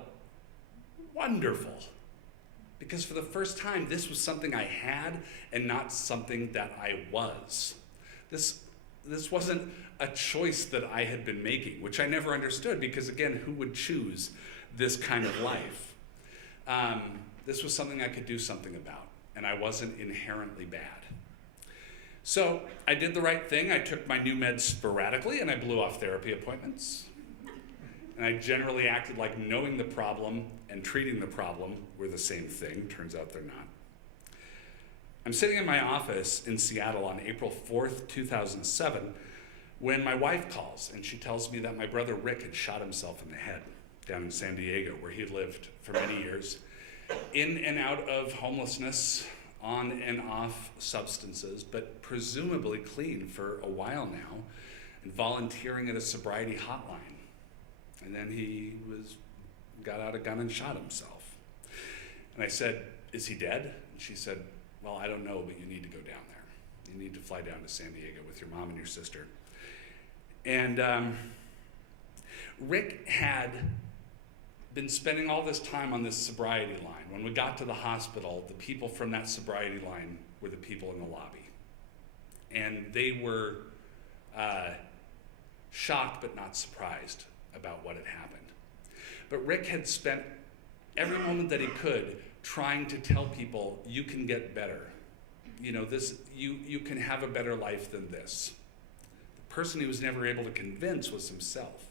wonderful. Because for the first time, this was something I had and not something that I was. This wasn't a choice that I had been making, which I never understood, because again, who would choose this kind of life? This was something I could do something about, and I wasn't inherently bad. So I did the right thing. I took my new meds sporadically, and I blew off therapy appointments. And I generally acted like knowing the problem and treating the problem were the same thing. Turns out they're not. I'm sitting in my office in Seattle on April 4th, 2007, when my wife calls, and she tells me that my brother Rick had shot himself in the head down in San Diego, where he had lived for many years, in and out of homelessness, on and off substances, but presumably clean for a while now, and volunteering at a sobriety hotline. And then he got out a gun and shot himself. And I said, is he dead? And she said, well, I don't know, but you need to go down there. You need to fly down to San Diego with your mom and your sister. And Rick had been spending all this time on this sobriety line. When we got to the hospital, the people from that sobriety line were the people in the lobby. And they were shocked but not surprised about what had happened. But Rick had spent every moment that he could trying to tell people, you can get better. You can have a better life than this. The person he was never able to convince was himself.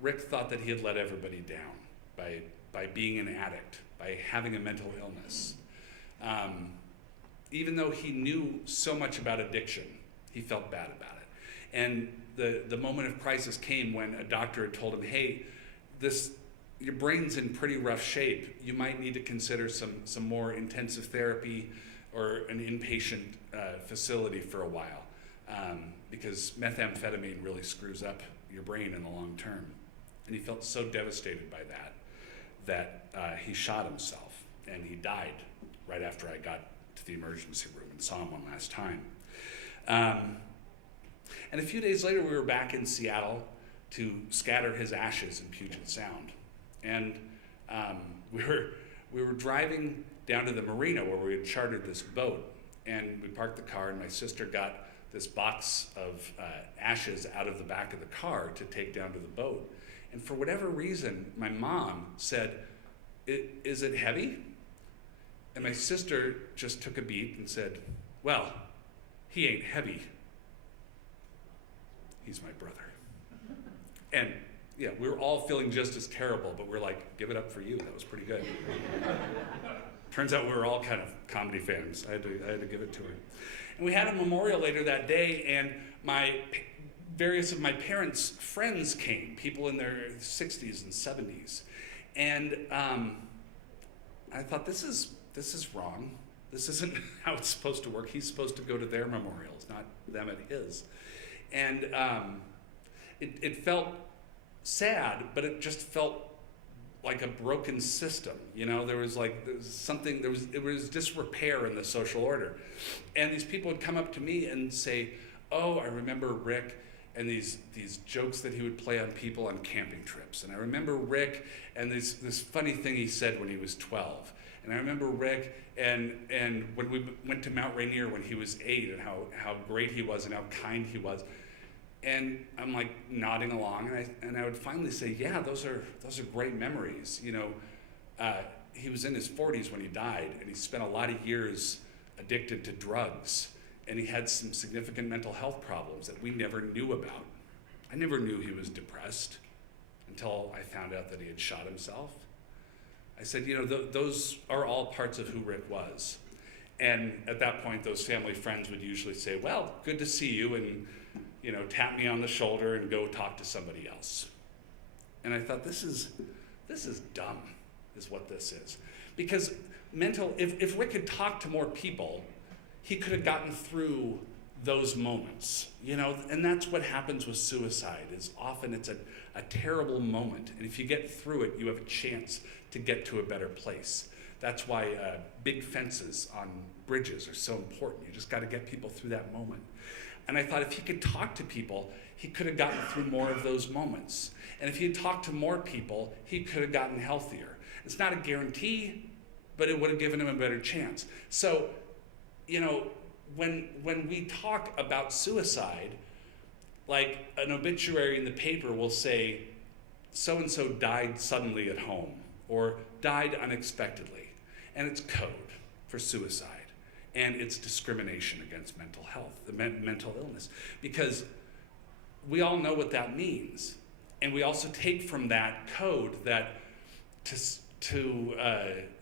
Rick thought that he had let everybody down by being an addict, by having a mental illness. Even though he knew so much about addiction, he felt bad about it. And the moment of crisis came when a doctor had told him, hey, your brain's in pretty rough shape. You might need to consider some more intensive therapy or an inpatient facility for a while, because methamphetamine really screws up your brain in the long term. And he felt so devastated by that he shot himself, and he died right after I got to the emergency room and saw him one last time. And a few days later, we were back in Seattle to scatter his ashes in Puget Sound. And we were driving down to the marina where we had chartered this boat, and we parked the car, and my sister got this box of ashes out of the back of the car to take down to the boat. And for whatever reason, my mom said, is it heavy? And my sister just took a beat and said, well, he ain't heavy, he's my brother. And yeah, we were all feeling just as terrible, but we're like, give it up for you. That was pretty good. Turns out we were all kind of comedy fans. I had to give it to her. And we had a memorial later that day, and various of my parents' friends came, people in their 60s and 70s. And I thought, this is wrong. This isn't how it's supposed to work. He's supposed to go to their memorials, not them at his. And it felt sad, but it just felt like a broken system. There was disrepair in the social order. And these people would come up to me and say, oh, I remember Rick and these jokes that he would play on people on camping trips. And I remember Rick and this funny thing he said when he was 12. And I remember Rick and when we went to Mount Rainier when he was 8 and how great he was and how kind he was. And I'm like nodding along, and I would finally say, yeah, those are great memories. He was in his 40s when he died, and he spent a lot of years addicted to drugs, and he had some significant mental health problems that we never knew about. I never knew he was depressed until I found out that he had shot himself. I said, those are all parts of who Rick was. And at that point, those family friends would usually say, well, good to see you, and tap me on the shoulder and go talk to somebody else. And I thought, this is dumb, is what this is. Because if Rick had talked to more people, he could have gotten through those moments, and that's what happens with suicide, is often it's a terrible moment. And if you get through it, you have a chance to get to a better place. That's why big fences on bridges are so important. You just got to get people through that moment. And I thought if he could talk to people, he could have gotten through more of those moments. And if he had talked to more people, he could have gotten healthier. It's not a guarantee, but it would have given him a better chance. So, when we talk about suicide, like an obituary in the paper will say, so-and-so died suddenly at home, or died unexpectedly. And it's code for suicide. And it's discrimination against mental health, mental illness. Because we all know what that means. And we also take from that code that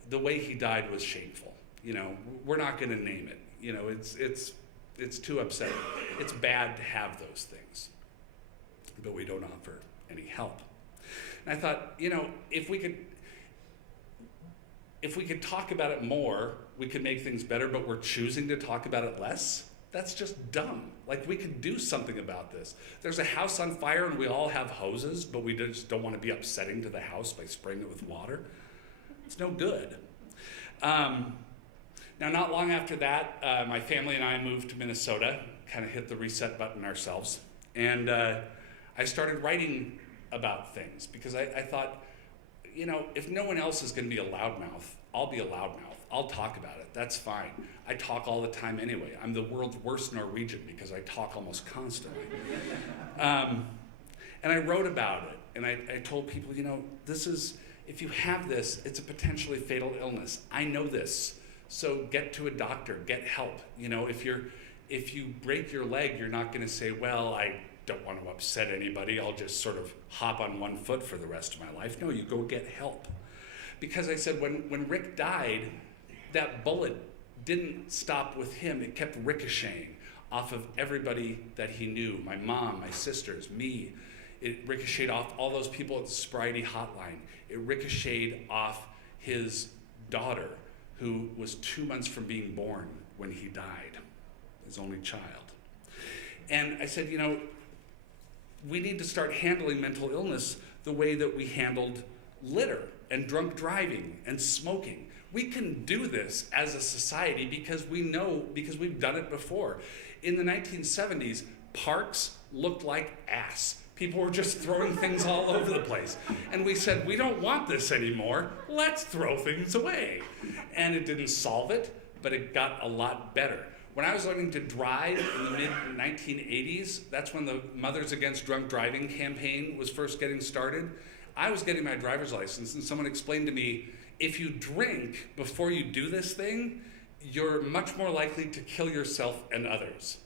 the way he died was shameful. We're not going to name it. It's too upsetting. It's bad to have those things. But we don't offer any help. And I thought, if we could talk about it more, we could make things better, but we're choosing to talk about it less. That's just dumb. Like, we could do something about this. There's a house on fire and we all have hoses, but we just don't want to be upsetting to the house by spraying it with water. It's no good. Now, not long after that, my family and I moved to Minnesota, kind of hit the reset button ourselves. And I started writing about things because I thought, if no one else is going to be a loudmouth, I'll be a loudmouth. I'll talk about it. That's fine. I talk all the time anyway. I'm the world's worst Norwegian because I talk almost constantly. And I wrote about it. And I told people, if you have this, it's a potentially fatal illness. I know this. So get to a doctor, get help. If you break your leg, you're not going to say, well, I don't want to upset anybody. I'll just sort of hop on one foot for the rest of my life. No, you go get help. Because I said when Rick died, that bullet didn't stop with him. It kept ricocheting off of everybody that he knew, my mom, my sisters, me. It ricocheted off all those people at the Sobriety Hotline. It ricocheted off his daughter, who was 2 months from being born when he died, his only child. And I said, we need to start handling mental illness the way that we handled litter and drunk driving and smoking. We can do this as a society because we've done it before. In the 1970s, parks looked like ass. People were just throwing things all over the place. And we said, we don't want this anymore. Let's throw things away. And it didn't solve it, but it got a lot better. When I was learning to drive in the mid-1980s, that's when the Mothers Against Drunk Driving campaign was first getting started. I was getting my driver's license, and someone explained to me, if you drink before you do this thing, you're much more likely to kill yourself and others.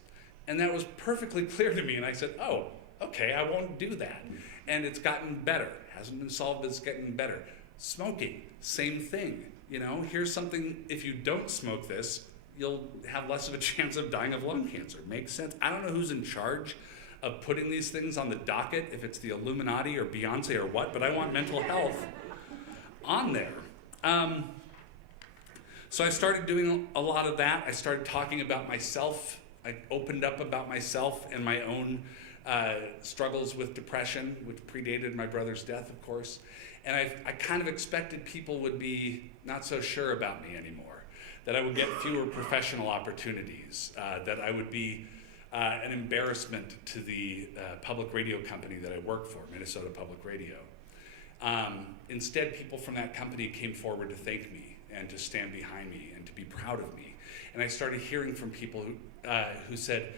And that was perfectly clear to me, and I said, oh, okay, I won't do that. And it's gotten better. Hasn't been solved, but it's getting better. Smoking, same thing. You know, here's something, if you don't smoke this, you'll have less of a chance of dying of lung cancer. Makes sense. I don't know who's in charge of putting these things on the docket, if it's the Illuminati or Beyonce or what, but I want mental health on there. So I started doing a lot of that. I started talking about myself. I opened up about myself and my own struggles with depression, which predated my brother's death, of course. And I kind of expected people would be not so sure about me anymore, that I would get fewer professional opportunities, that I would be an embarrassment to the public radio company that I work for, Minnesota Public Radio. Instead, people from that company came forward to thank me and to stand behind me and to be proud of me. And I started hearing from people who said,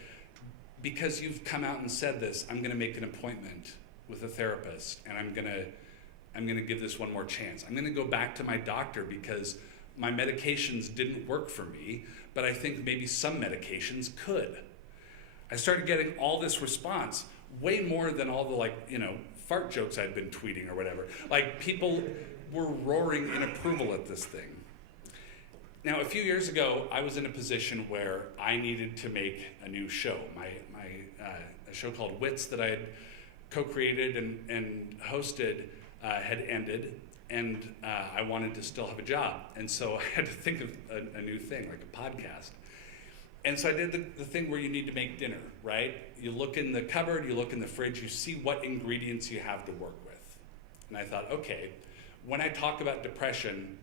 because you've come out and said this, I'm going to make an appointment with a therapist, and I'm going to give this one more chance. I'm going to go back to my doctor because my medications didn't work for me, but I think maybe some medications could. I started getting all this response, way more than all the fart jokes I'd been tweeting or whatever. Like, people were roaring in approval at this thing. Now, a few years ago, I was in a position where I needed to make a new show. A show called Wits that I had co-created and hosted had ended, and I wanted to still have a job. And so I had to think of a new thing, like a podcast. And so I did the thing where you need to make dinner, right? You look in the cupboard, you look in the fridge, you see what ingredients you have to work with. And I thought, okay, when I talk about depression,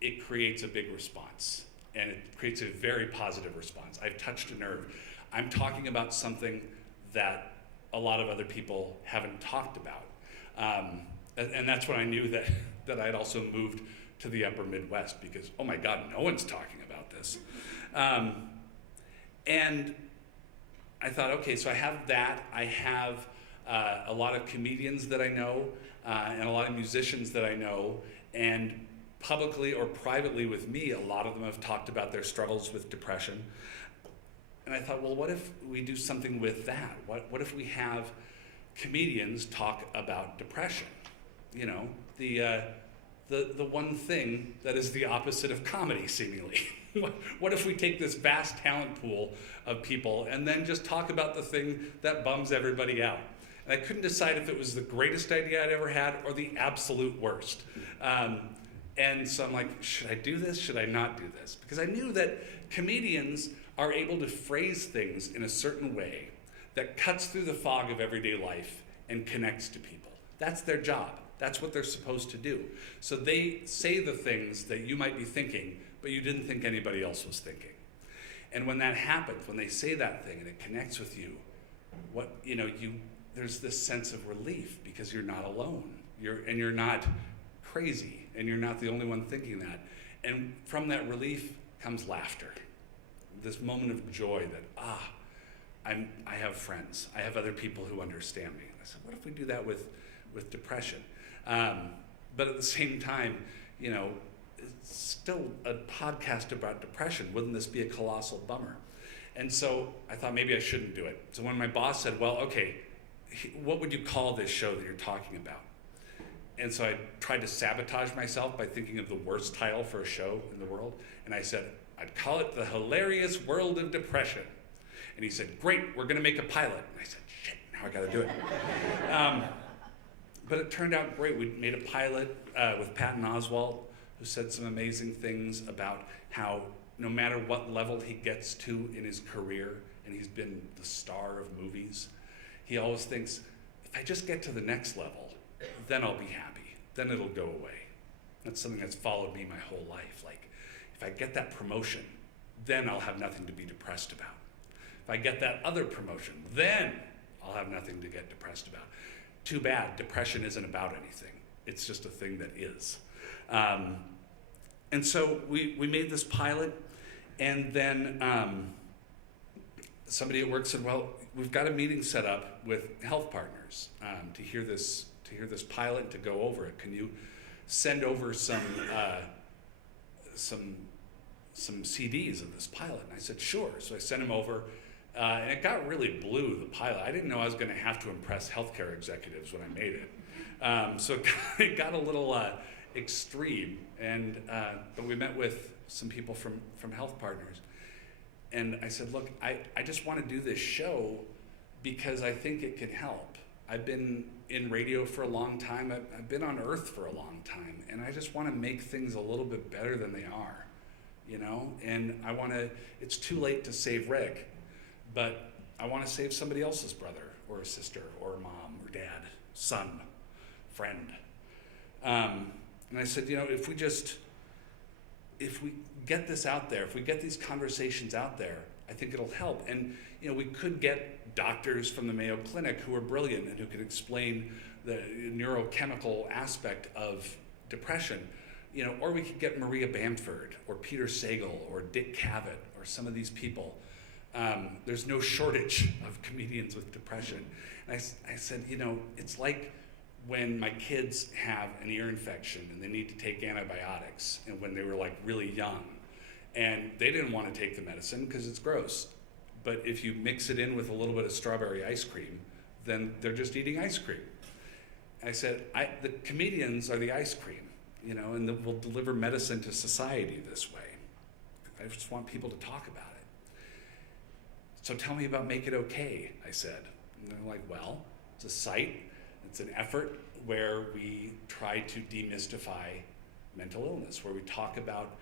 it creates a big response. And it creates a very positive response. I've touched a nerve. I'm talking about something that a lot of other people haven't talked about. And that's when I knew that I'd also moved to the upper Midwest, because, oh my God, no one's talking about this. And I thought, okay, so I have that. I have a lot of comedians that I know, and a lot of musicians that I know, and publicly or privately with me, a lot of them have talked about their struggles with depression. And I thought, well, what if we do something with that? What if we have comedians talk about depression? You know, the one thing that is the opposite of comedy, seemingly. What if we take this vast talent pool of people and then just talk about the thing that bums everybody out? And I couldn't decide if it was the greatest idea I'd ever had or the absolute worst. And so I'm like, should I do this? Should I not do this? Because I knew that comedians are able to phrase things in a certain way that cuts through the fog of everyday life and connects to people. That's their job. That's what they're supposed to do. So they say the things that you might be thinking, but you didn't think anybody else was thinking. And when that happens, when they say that thing and it connects with you, there's this sense of relief because you're not alone. You're not crazy, and you're not the only one thinking that. And from that relief comes laughter. This moment of joy that, I have friends. I have other people who understand me. I said, what if we do that with depression? But at the same time, it's still a podcast about depression. Wouldn't this be a colossal bummer? And so I thought maybe I shouldn't do it. So when my boss said, well, okay, what would you call this show that you're talking about? And so I tried to sabotage myself by thinking of the worst title for a show in the world. And I said, I'd call it The Hilarious World of Depression. And he said, great, we're going to make a pilot. And I said, shit, now I got to do it. But it turned out great. We made a pilot with Patton Oswalt, who said some amazing things about how no matter what level he gets to in his career, and he's been the star of movies, he always thinks, if I just get to the next level, then I'll be happy. Then it'll go away. That's something that's followed me my whole life. Like, if I get that promotion, then I'll have nothing to be depressed about. If I get that other promotion, then I'll have nothing to get depressed about. Too bad, depression isn't about anything. It's just a thing that is. And so we made this pilot, and then somebody at work said, well, we've got a meeting set up with HealthPartners to hear this pilot, to go over it. Can you send over some CDs of this pilot? And I said, sure. So I sent him over And it got really blue, the pilot. I didn't know I was going to have to impress healthcare executives when I made it. So it got a little extreme. But we met with some people from HealthPartners. And I said, look, I just want to do this show because I think it can help. I've been in radio for a long time. I've been on Earth for a long time. And I just want to make things a little bit better than they are, you know? And I want to, it's too late to save Rick, but I want to save somebody else's brother or sister or mom or dad, son, friend. And I said, you know, if we get this out there, if we get these conversations out there, I think it'll help. And, you know, we could get doctors from the Mayo Clinic who are brilliant and who could explain the neurochemical aspect of depression, you know, or we could get Maria Bamford or Peter Sagal or Dick Cavett or some of these people. There's no shortage of comedians with depression. And I said, you know, it's like when my kids have an ear infection and they need to take antibiotics, and when they were like really young, and they didn't want to take the medicine because it's gross. But if you mix it in with a little bit of strawberry ice cream, then they're just eating ice cream. And I said, the comedians are the ice cream, you know, and we'll deliver medicine to society this way. I just want people to talk about it. So tell me about Make It Okay, I said. And they're like, well, it's a site, it's an effort where we try to demystify mental illness, where we talk about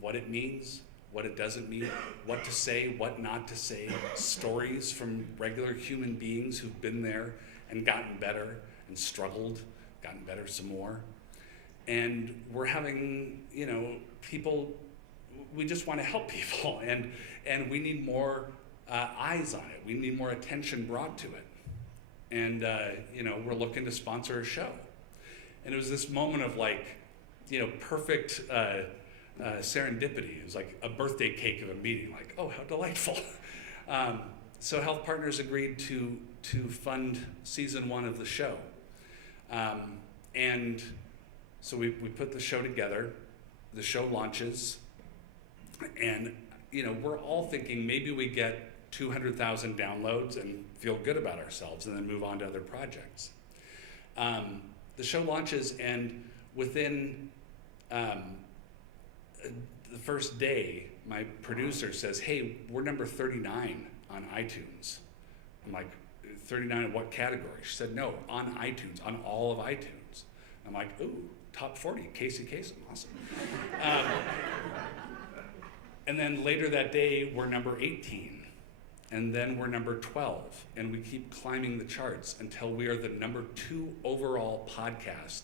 what it means, what it doesn't mean, what to say, what not to say, stories from regular human beings who've been there and gotten better and struggled, gotten better some more. And we're having, you know, people, we just want to help people, and we need more eyes on it. We need more attention brought to it. And, you know, we're looking to sponsor a show. And it was this moment of like, you know, perfect serendipity. It was like a birthday cake of a meeting, like, oh, how delightful. So HealthPartners agreed to fund season 1 of the show. And so we put the show together, the show launches, and, you know, we're all thinking maybe we get 200,000 downloads and feel good about ourselves and then move on to other projects. The show launches, and within the first day, my producer says, hey, we're number 39 on iTunes. I'm like, 39 in what category? She said, no, on iTunes, on all of iTunes. I'm like, ooh, top 40, Casey Kasem, awesome. And then later that day, we're number 18. And then we're number 12, and we keep climbing the charts until we are the number 2 overall podcast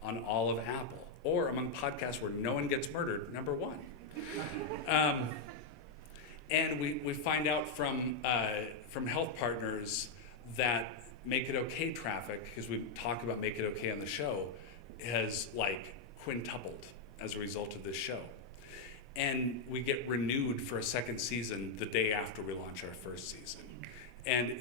on all of Apple, or among podcasts where no one gets murdered, number 1. And we find out from HealthPartners that Make It Okay traffic, because we talk about Make It Okay on the show, has like quintupled as a result of this show. And we get renewed for a second season the day after we launch our first season. And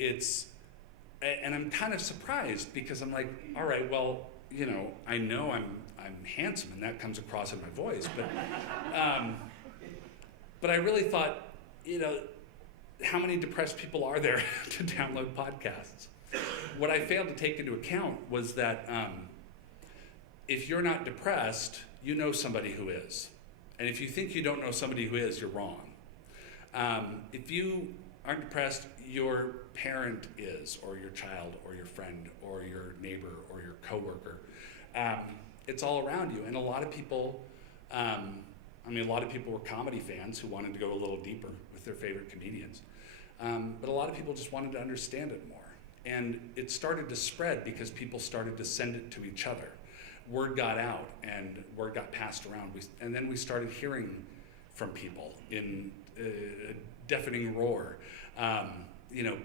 I'm kind of surprised because I'm like, all right, well, you know I'm handsome and that comes across in my voice, but I really thought, you know, how many depressed people are there to download podcasts? What I failed to take into account was that if you're not depressed, you know somebody who is. And if you think you don't know somebody who is, you're wrong. If you aren't depressed, your parent is, or your child, or your friend, or your neighbor, or your coworker. It's all around you. And a lot of people, a lot of people were comedy fans who wanted to go a little deeper with their favorite comedians. But a lot of people just wanted to understand it more. And it started to spread because people started to send it to each other. Word got out and word got passed around. And then we started hearing from people in a deafening roar.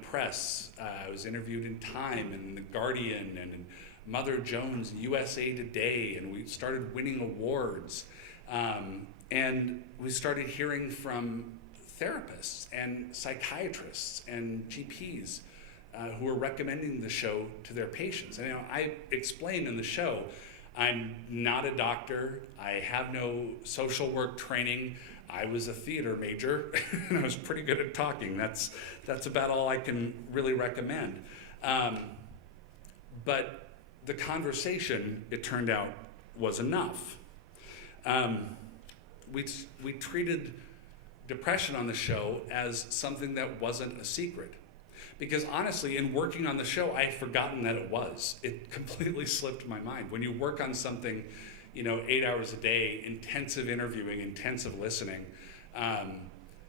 Press. I was interviewed in Time and The Guardian and in Mother Jones, USA Today, and we started winning awards. And we started hearing from therapists and psychiatrists and GPs who were recommending the show to their patients. And I explained in the show, I'm not a doctor. I have no social work training. I was a theater major, and I was pretty good at talking. That's about all I can really recommend. But the conversation, it turned out, was enough. We treated depression on the show as something that wasn't a secret. Because honestly, in working on the show, I had forgotten that it was. It completely slipped my mind. When you work on something, 8 hours a day, intensive interviewing, intensive listening,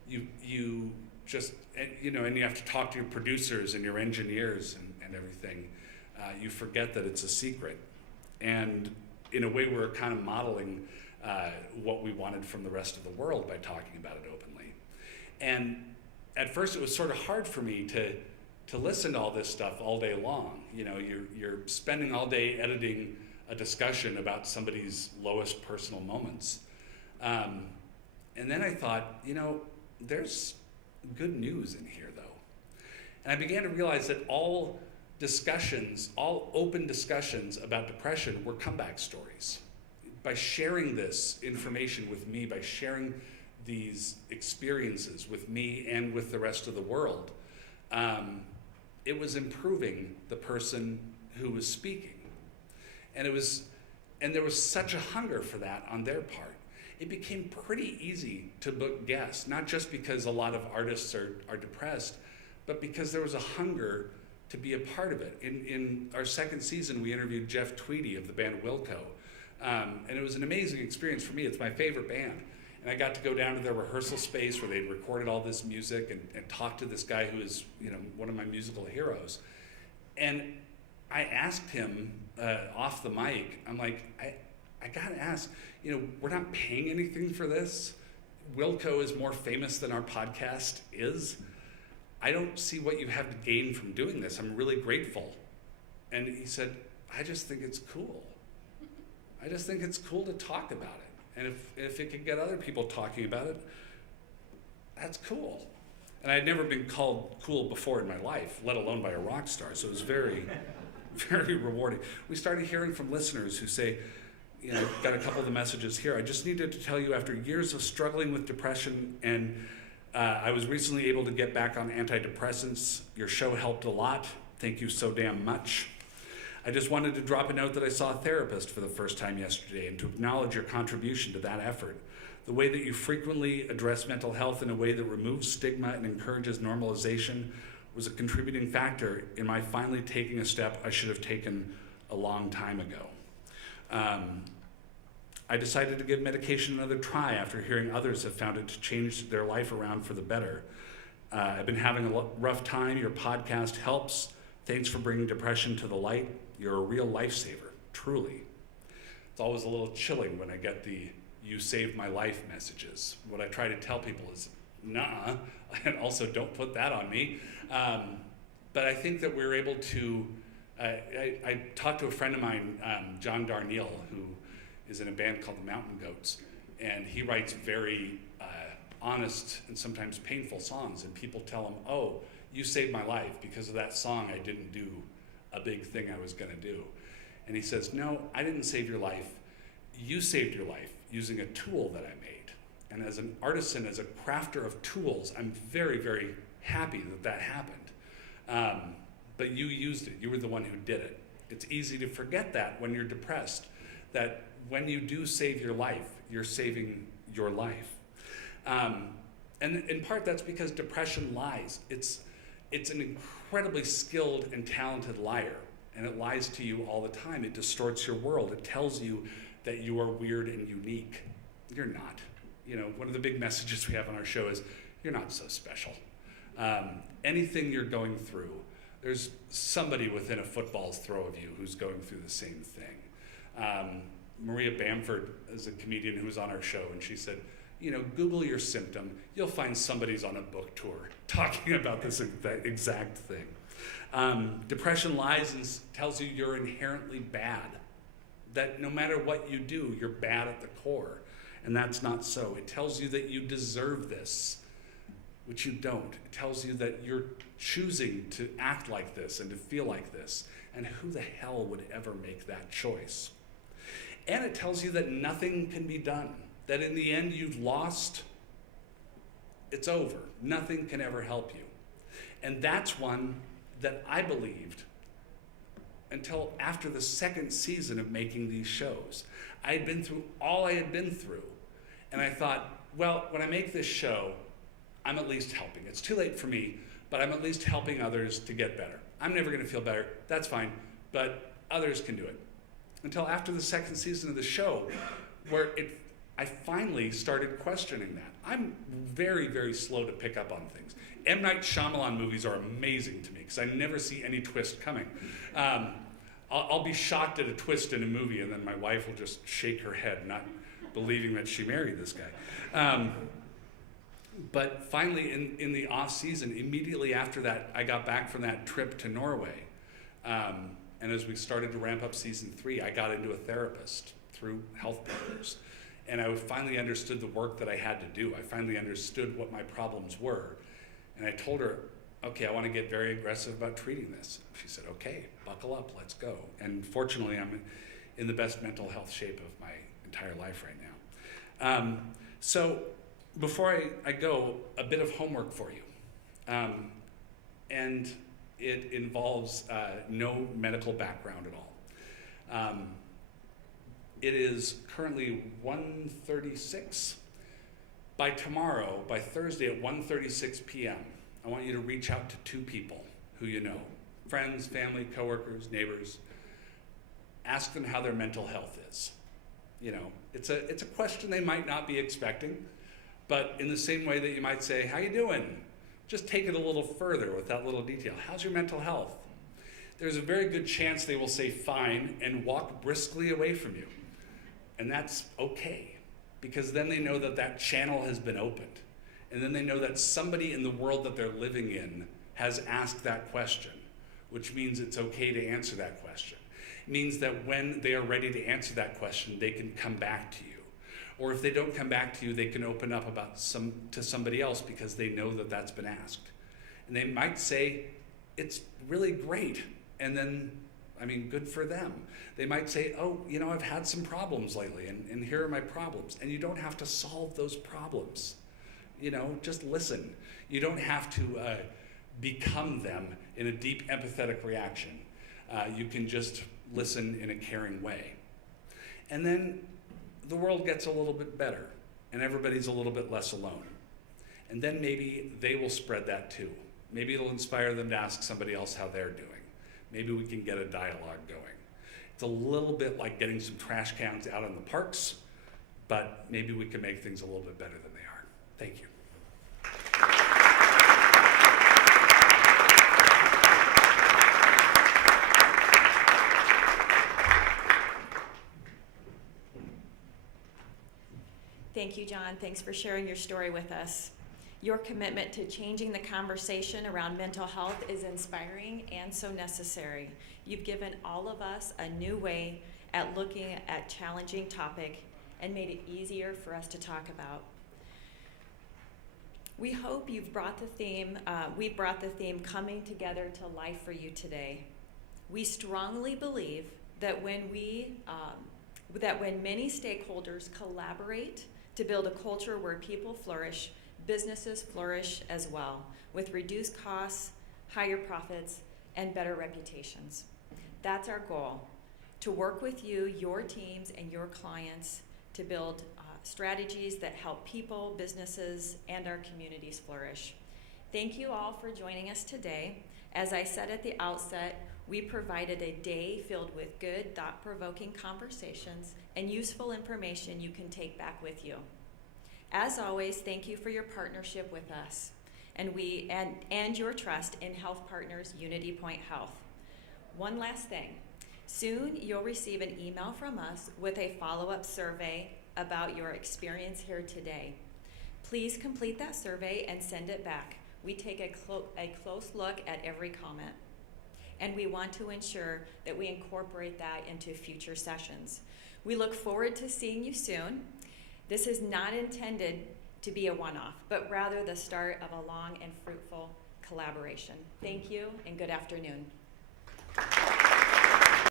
you just, and you have to talk to your producers and your engineers and everything. You forget that it's a secret. And in a way, we're kind of modeling what we wanted from the rest of the world by talking about it openly. And at first, it was sort of hard for me to listen to all this stuff all day long. You're spending all day editing a discussion about somebody's lowest personal moments. And then I thought, there's good news in here, though. And I began to realize that all open discussions about depression were comeback stories. By sharing this information with me, by sharing these experiences with me and with the rest of the world, it was improving the person who was speaking. And there was such a hunger for that on their part. It became pretty easy to book guests, not just because a lot of artists are depressed, but because there was a hunger to be a part of it. In our second season, we interviewed Jeff Tweedy of the band Wilco. And it was an amazing experience for me. It's my favorite band. And I got to go down to their rehearsal space where they'd recorded all this music and talk to this guy who is, one of my musical heroes. And I asked him off the mic, I'm like, I gotta ask, we're not paying anything for this. Wilco is more famous than our podcast is. I don't see what you have to gain from doing this. I'm really grateful. And he said, I just think it's cool. I just think it's cool to talk about it. And if it could get other people talking about it, that's cool. And I'd never been called cool before in my life, let alone by a rock star. So it was very, very rewarding. We started hearing from listeners who say, got a couple of the messages here. I just needed to tell you, after years of struggling with depression, and I was recently able to get back on antidepressants. Your show helped a lot. Thank you so damn much. I just wanted to drop a note that I saw a therapist for the first time yesterday and to acknowledge your contribution to that effort. The way that you frequently address mental health in a way that removes stigma and encourages normalization was a contributing factor in my finally taking a step I should have taken a long time ago. I decided to give medication another try after hearing others have found it to change their life around for the better. I've been having a rough time. Your podcast helps. Thanks for bringing depression to the light. You're a real lifesaver, truly. It's always a little chilling when I get the "you saved my life" messages. What I try to tell people is, nah, and also don't put that on me. But I think that we're able to, I talked to a friend of mine, John Darnielle, who is in a band called the Mountain Goats, and he writes very honest and sometimes painful songs, and people tell him, oh, you saved my life. Because of that song, I didn't do a big thing I was gonna do. And he says, no, I didn't save your life. You saved your life using a tool that I made. And as an artisan, as a crafter of tools, I'm very, very happy that that happened. But you used it. You were the one who did it. It's easy to forget that when you're depressed, that when you do save your life, you're saving your life. And in part, that's because depression lies. It's an incredibly skilled and talented liar, and it lies to you all the time. It distorts your world. It tells you that you are weird and unique. You're not. One of the big messages we have on our show is, you're not so special. Anything you're going through, there's somebody within a football's throw of you who's going through the same thing. Maria Bamford is a comedian who was on our show, and she said, Google your symptom. You'll find somebody's on a book tour talking about this exact thing. Depression lies and tells you you're inherently bad, that no matter what you do, you're bad at the core. And that's not so. It tells you that you deserve this, which you don't. It tells you that you're choosing to act like this and to feel like this. And who the hell would ever make that choice? And it tells you that nothing can be done, that in the end you've lost, it's over. Nothing can ever help you. And that's one that I believed until after the second season of making these shows. I had been through all I had been through, and I thought, well, when I make this show, I'm at least helping. It's too late for me, but I'm at least helping others to get better. I'm never gonna feel better, that's fine, but others can do it. Until after the second season of the show, where I finally started questioning that. I'm very, very slow to pick up on things. M. Night Shyamalan movies are amazing to me because I never see any twist coming. I'll be shocked at a twist in a movie, and then my wife will just shake her head, not believing that she married this guy. But finally, in the off season, immediately after that, I got back from that trip to Norway. And as we started to ramp up season 3, I got into a therapist through HealthPartners. And I finally understood the work that I had to do. I finally understood what my problems were. And I told her, okay, I want to get very aggressive about treating this. She said, okay, buckle up, let's go. And fortunately, I'm in the best mental health shape of my entire life right now. So before I go, a bit of homework for you. And it involves no medical background at all. It is currently 1:36. By tomorrow, by Thursday at 1:36 p.m., I want you to reach out to 2 people who you know, friends, family, coworkers, neighbors. Ask them how their mental health is. You know, it's a question they might not be expecting, but in the same way that you might say, how you doing? Just take it a little further with that little detail. How's your mental health? There's a very good chance they will say fine and walk briskly away from you. And that's okay, because then they know that that channel has been opened. And then they know that somebody in the world that they're living in has asked that question, which means it's okay to answer that question. It means that when they are ready to answer that question, they can come back to you. Or if they don't come back to you, they can open up about to somebody else because they know that that's been asked. And they might say, it's really great. And then, I mean, good for them. They might say, oh, you know, I've had some problems lately, and here are my problems. And you don't have to solve those problems. You know, just listen. You don't have to become them in a deep empathetic reaction. You can just listen in a caring way. And then the world gets a little bit better, and everybody's a little bit less alone. And then maybe they will spread that too. Maybe it'll inspire them to ask somebody else how they're doing. Maybe we can get a dialogue going. It's a little bit like getting some trash cans out in the parks, but maybe we can make things a little bit better than they are. Thank you. Thank you, John. Thanks for sharing your story with us. Your commitment to changing the conversation around mental health is inspiring and so necessary. You've given all of us a new way at looking at challenging topic and made it easier for us to talk about. We hope we've brought the theme coming together to life for you today. We strongly believe that when many stakeholders collaborate to build a culture where people flourish, businesses flourish as well, with reduced costs, higher profits, and better reputations. That's our goal, to work with you, your teams, and your clients to build strategies that help people, businesses, and our communities flourish. Thank you all for joining us today. As I said at the outset, we provided a day filled with good, thought-provoking conversations and useful information you can take back with you. As always, thank you for your partnership with us and your trust in HealthPartners Unity Point Health. One last thing. Soon you'll receive an email from us with a follow-up survey about your experience here today. Please complete that survey and send it back. We take a close look at every comment, and we want to ensure that we incorporate that into future sessions. We look forward to seeing you soon. This is not intended to be a one-off, but rather the start of a long and fruitful collaboration. Thank you, and good afternoon.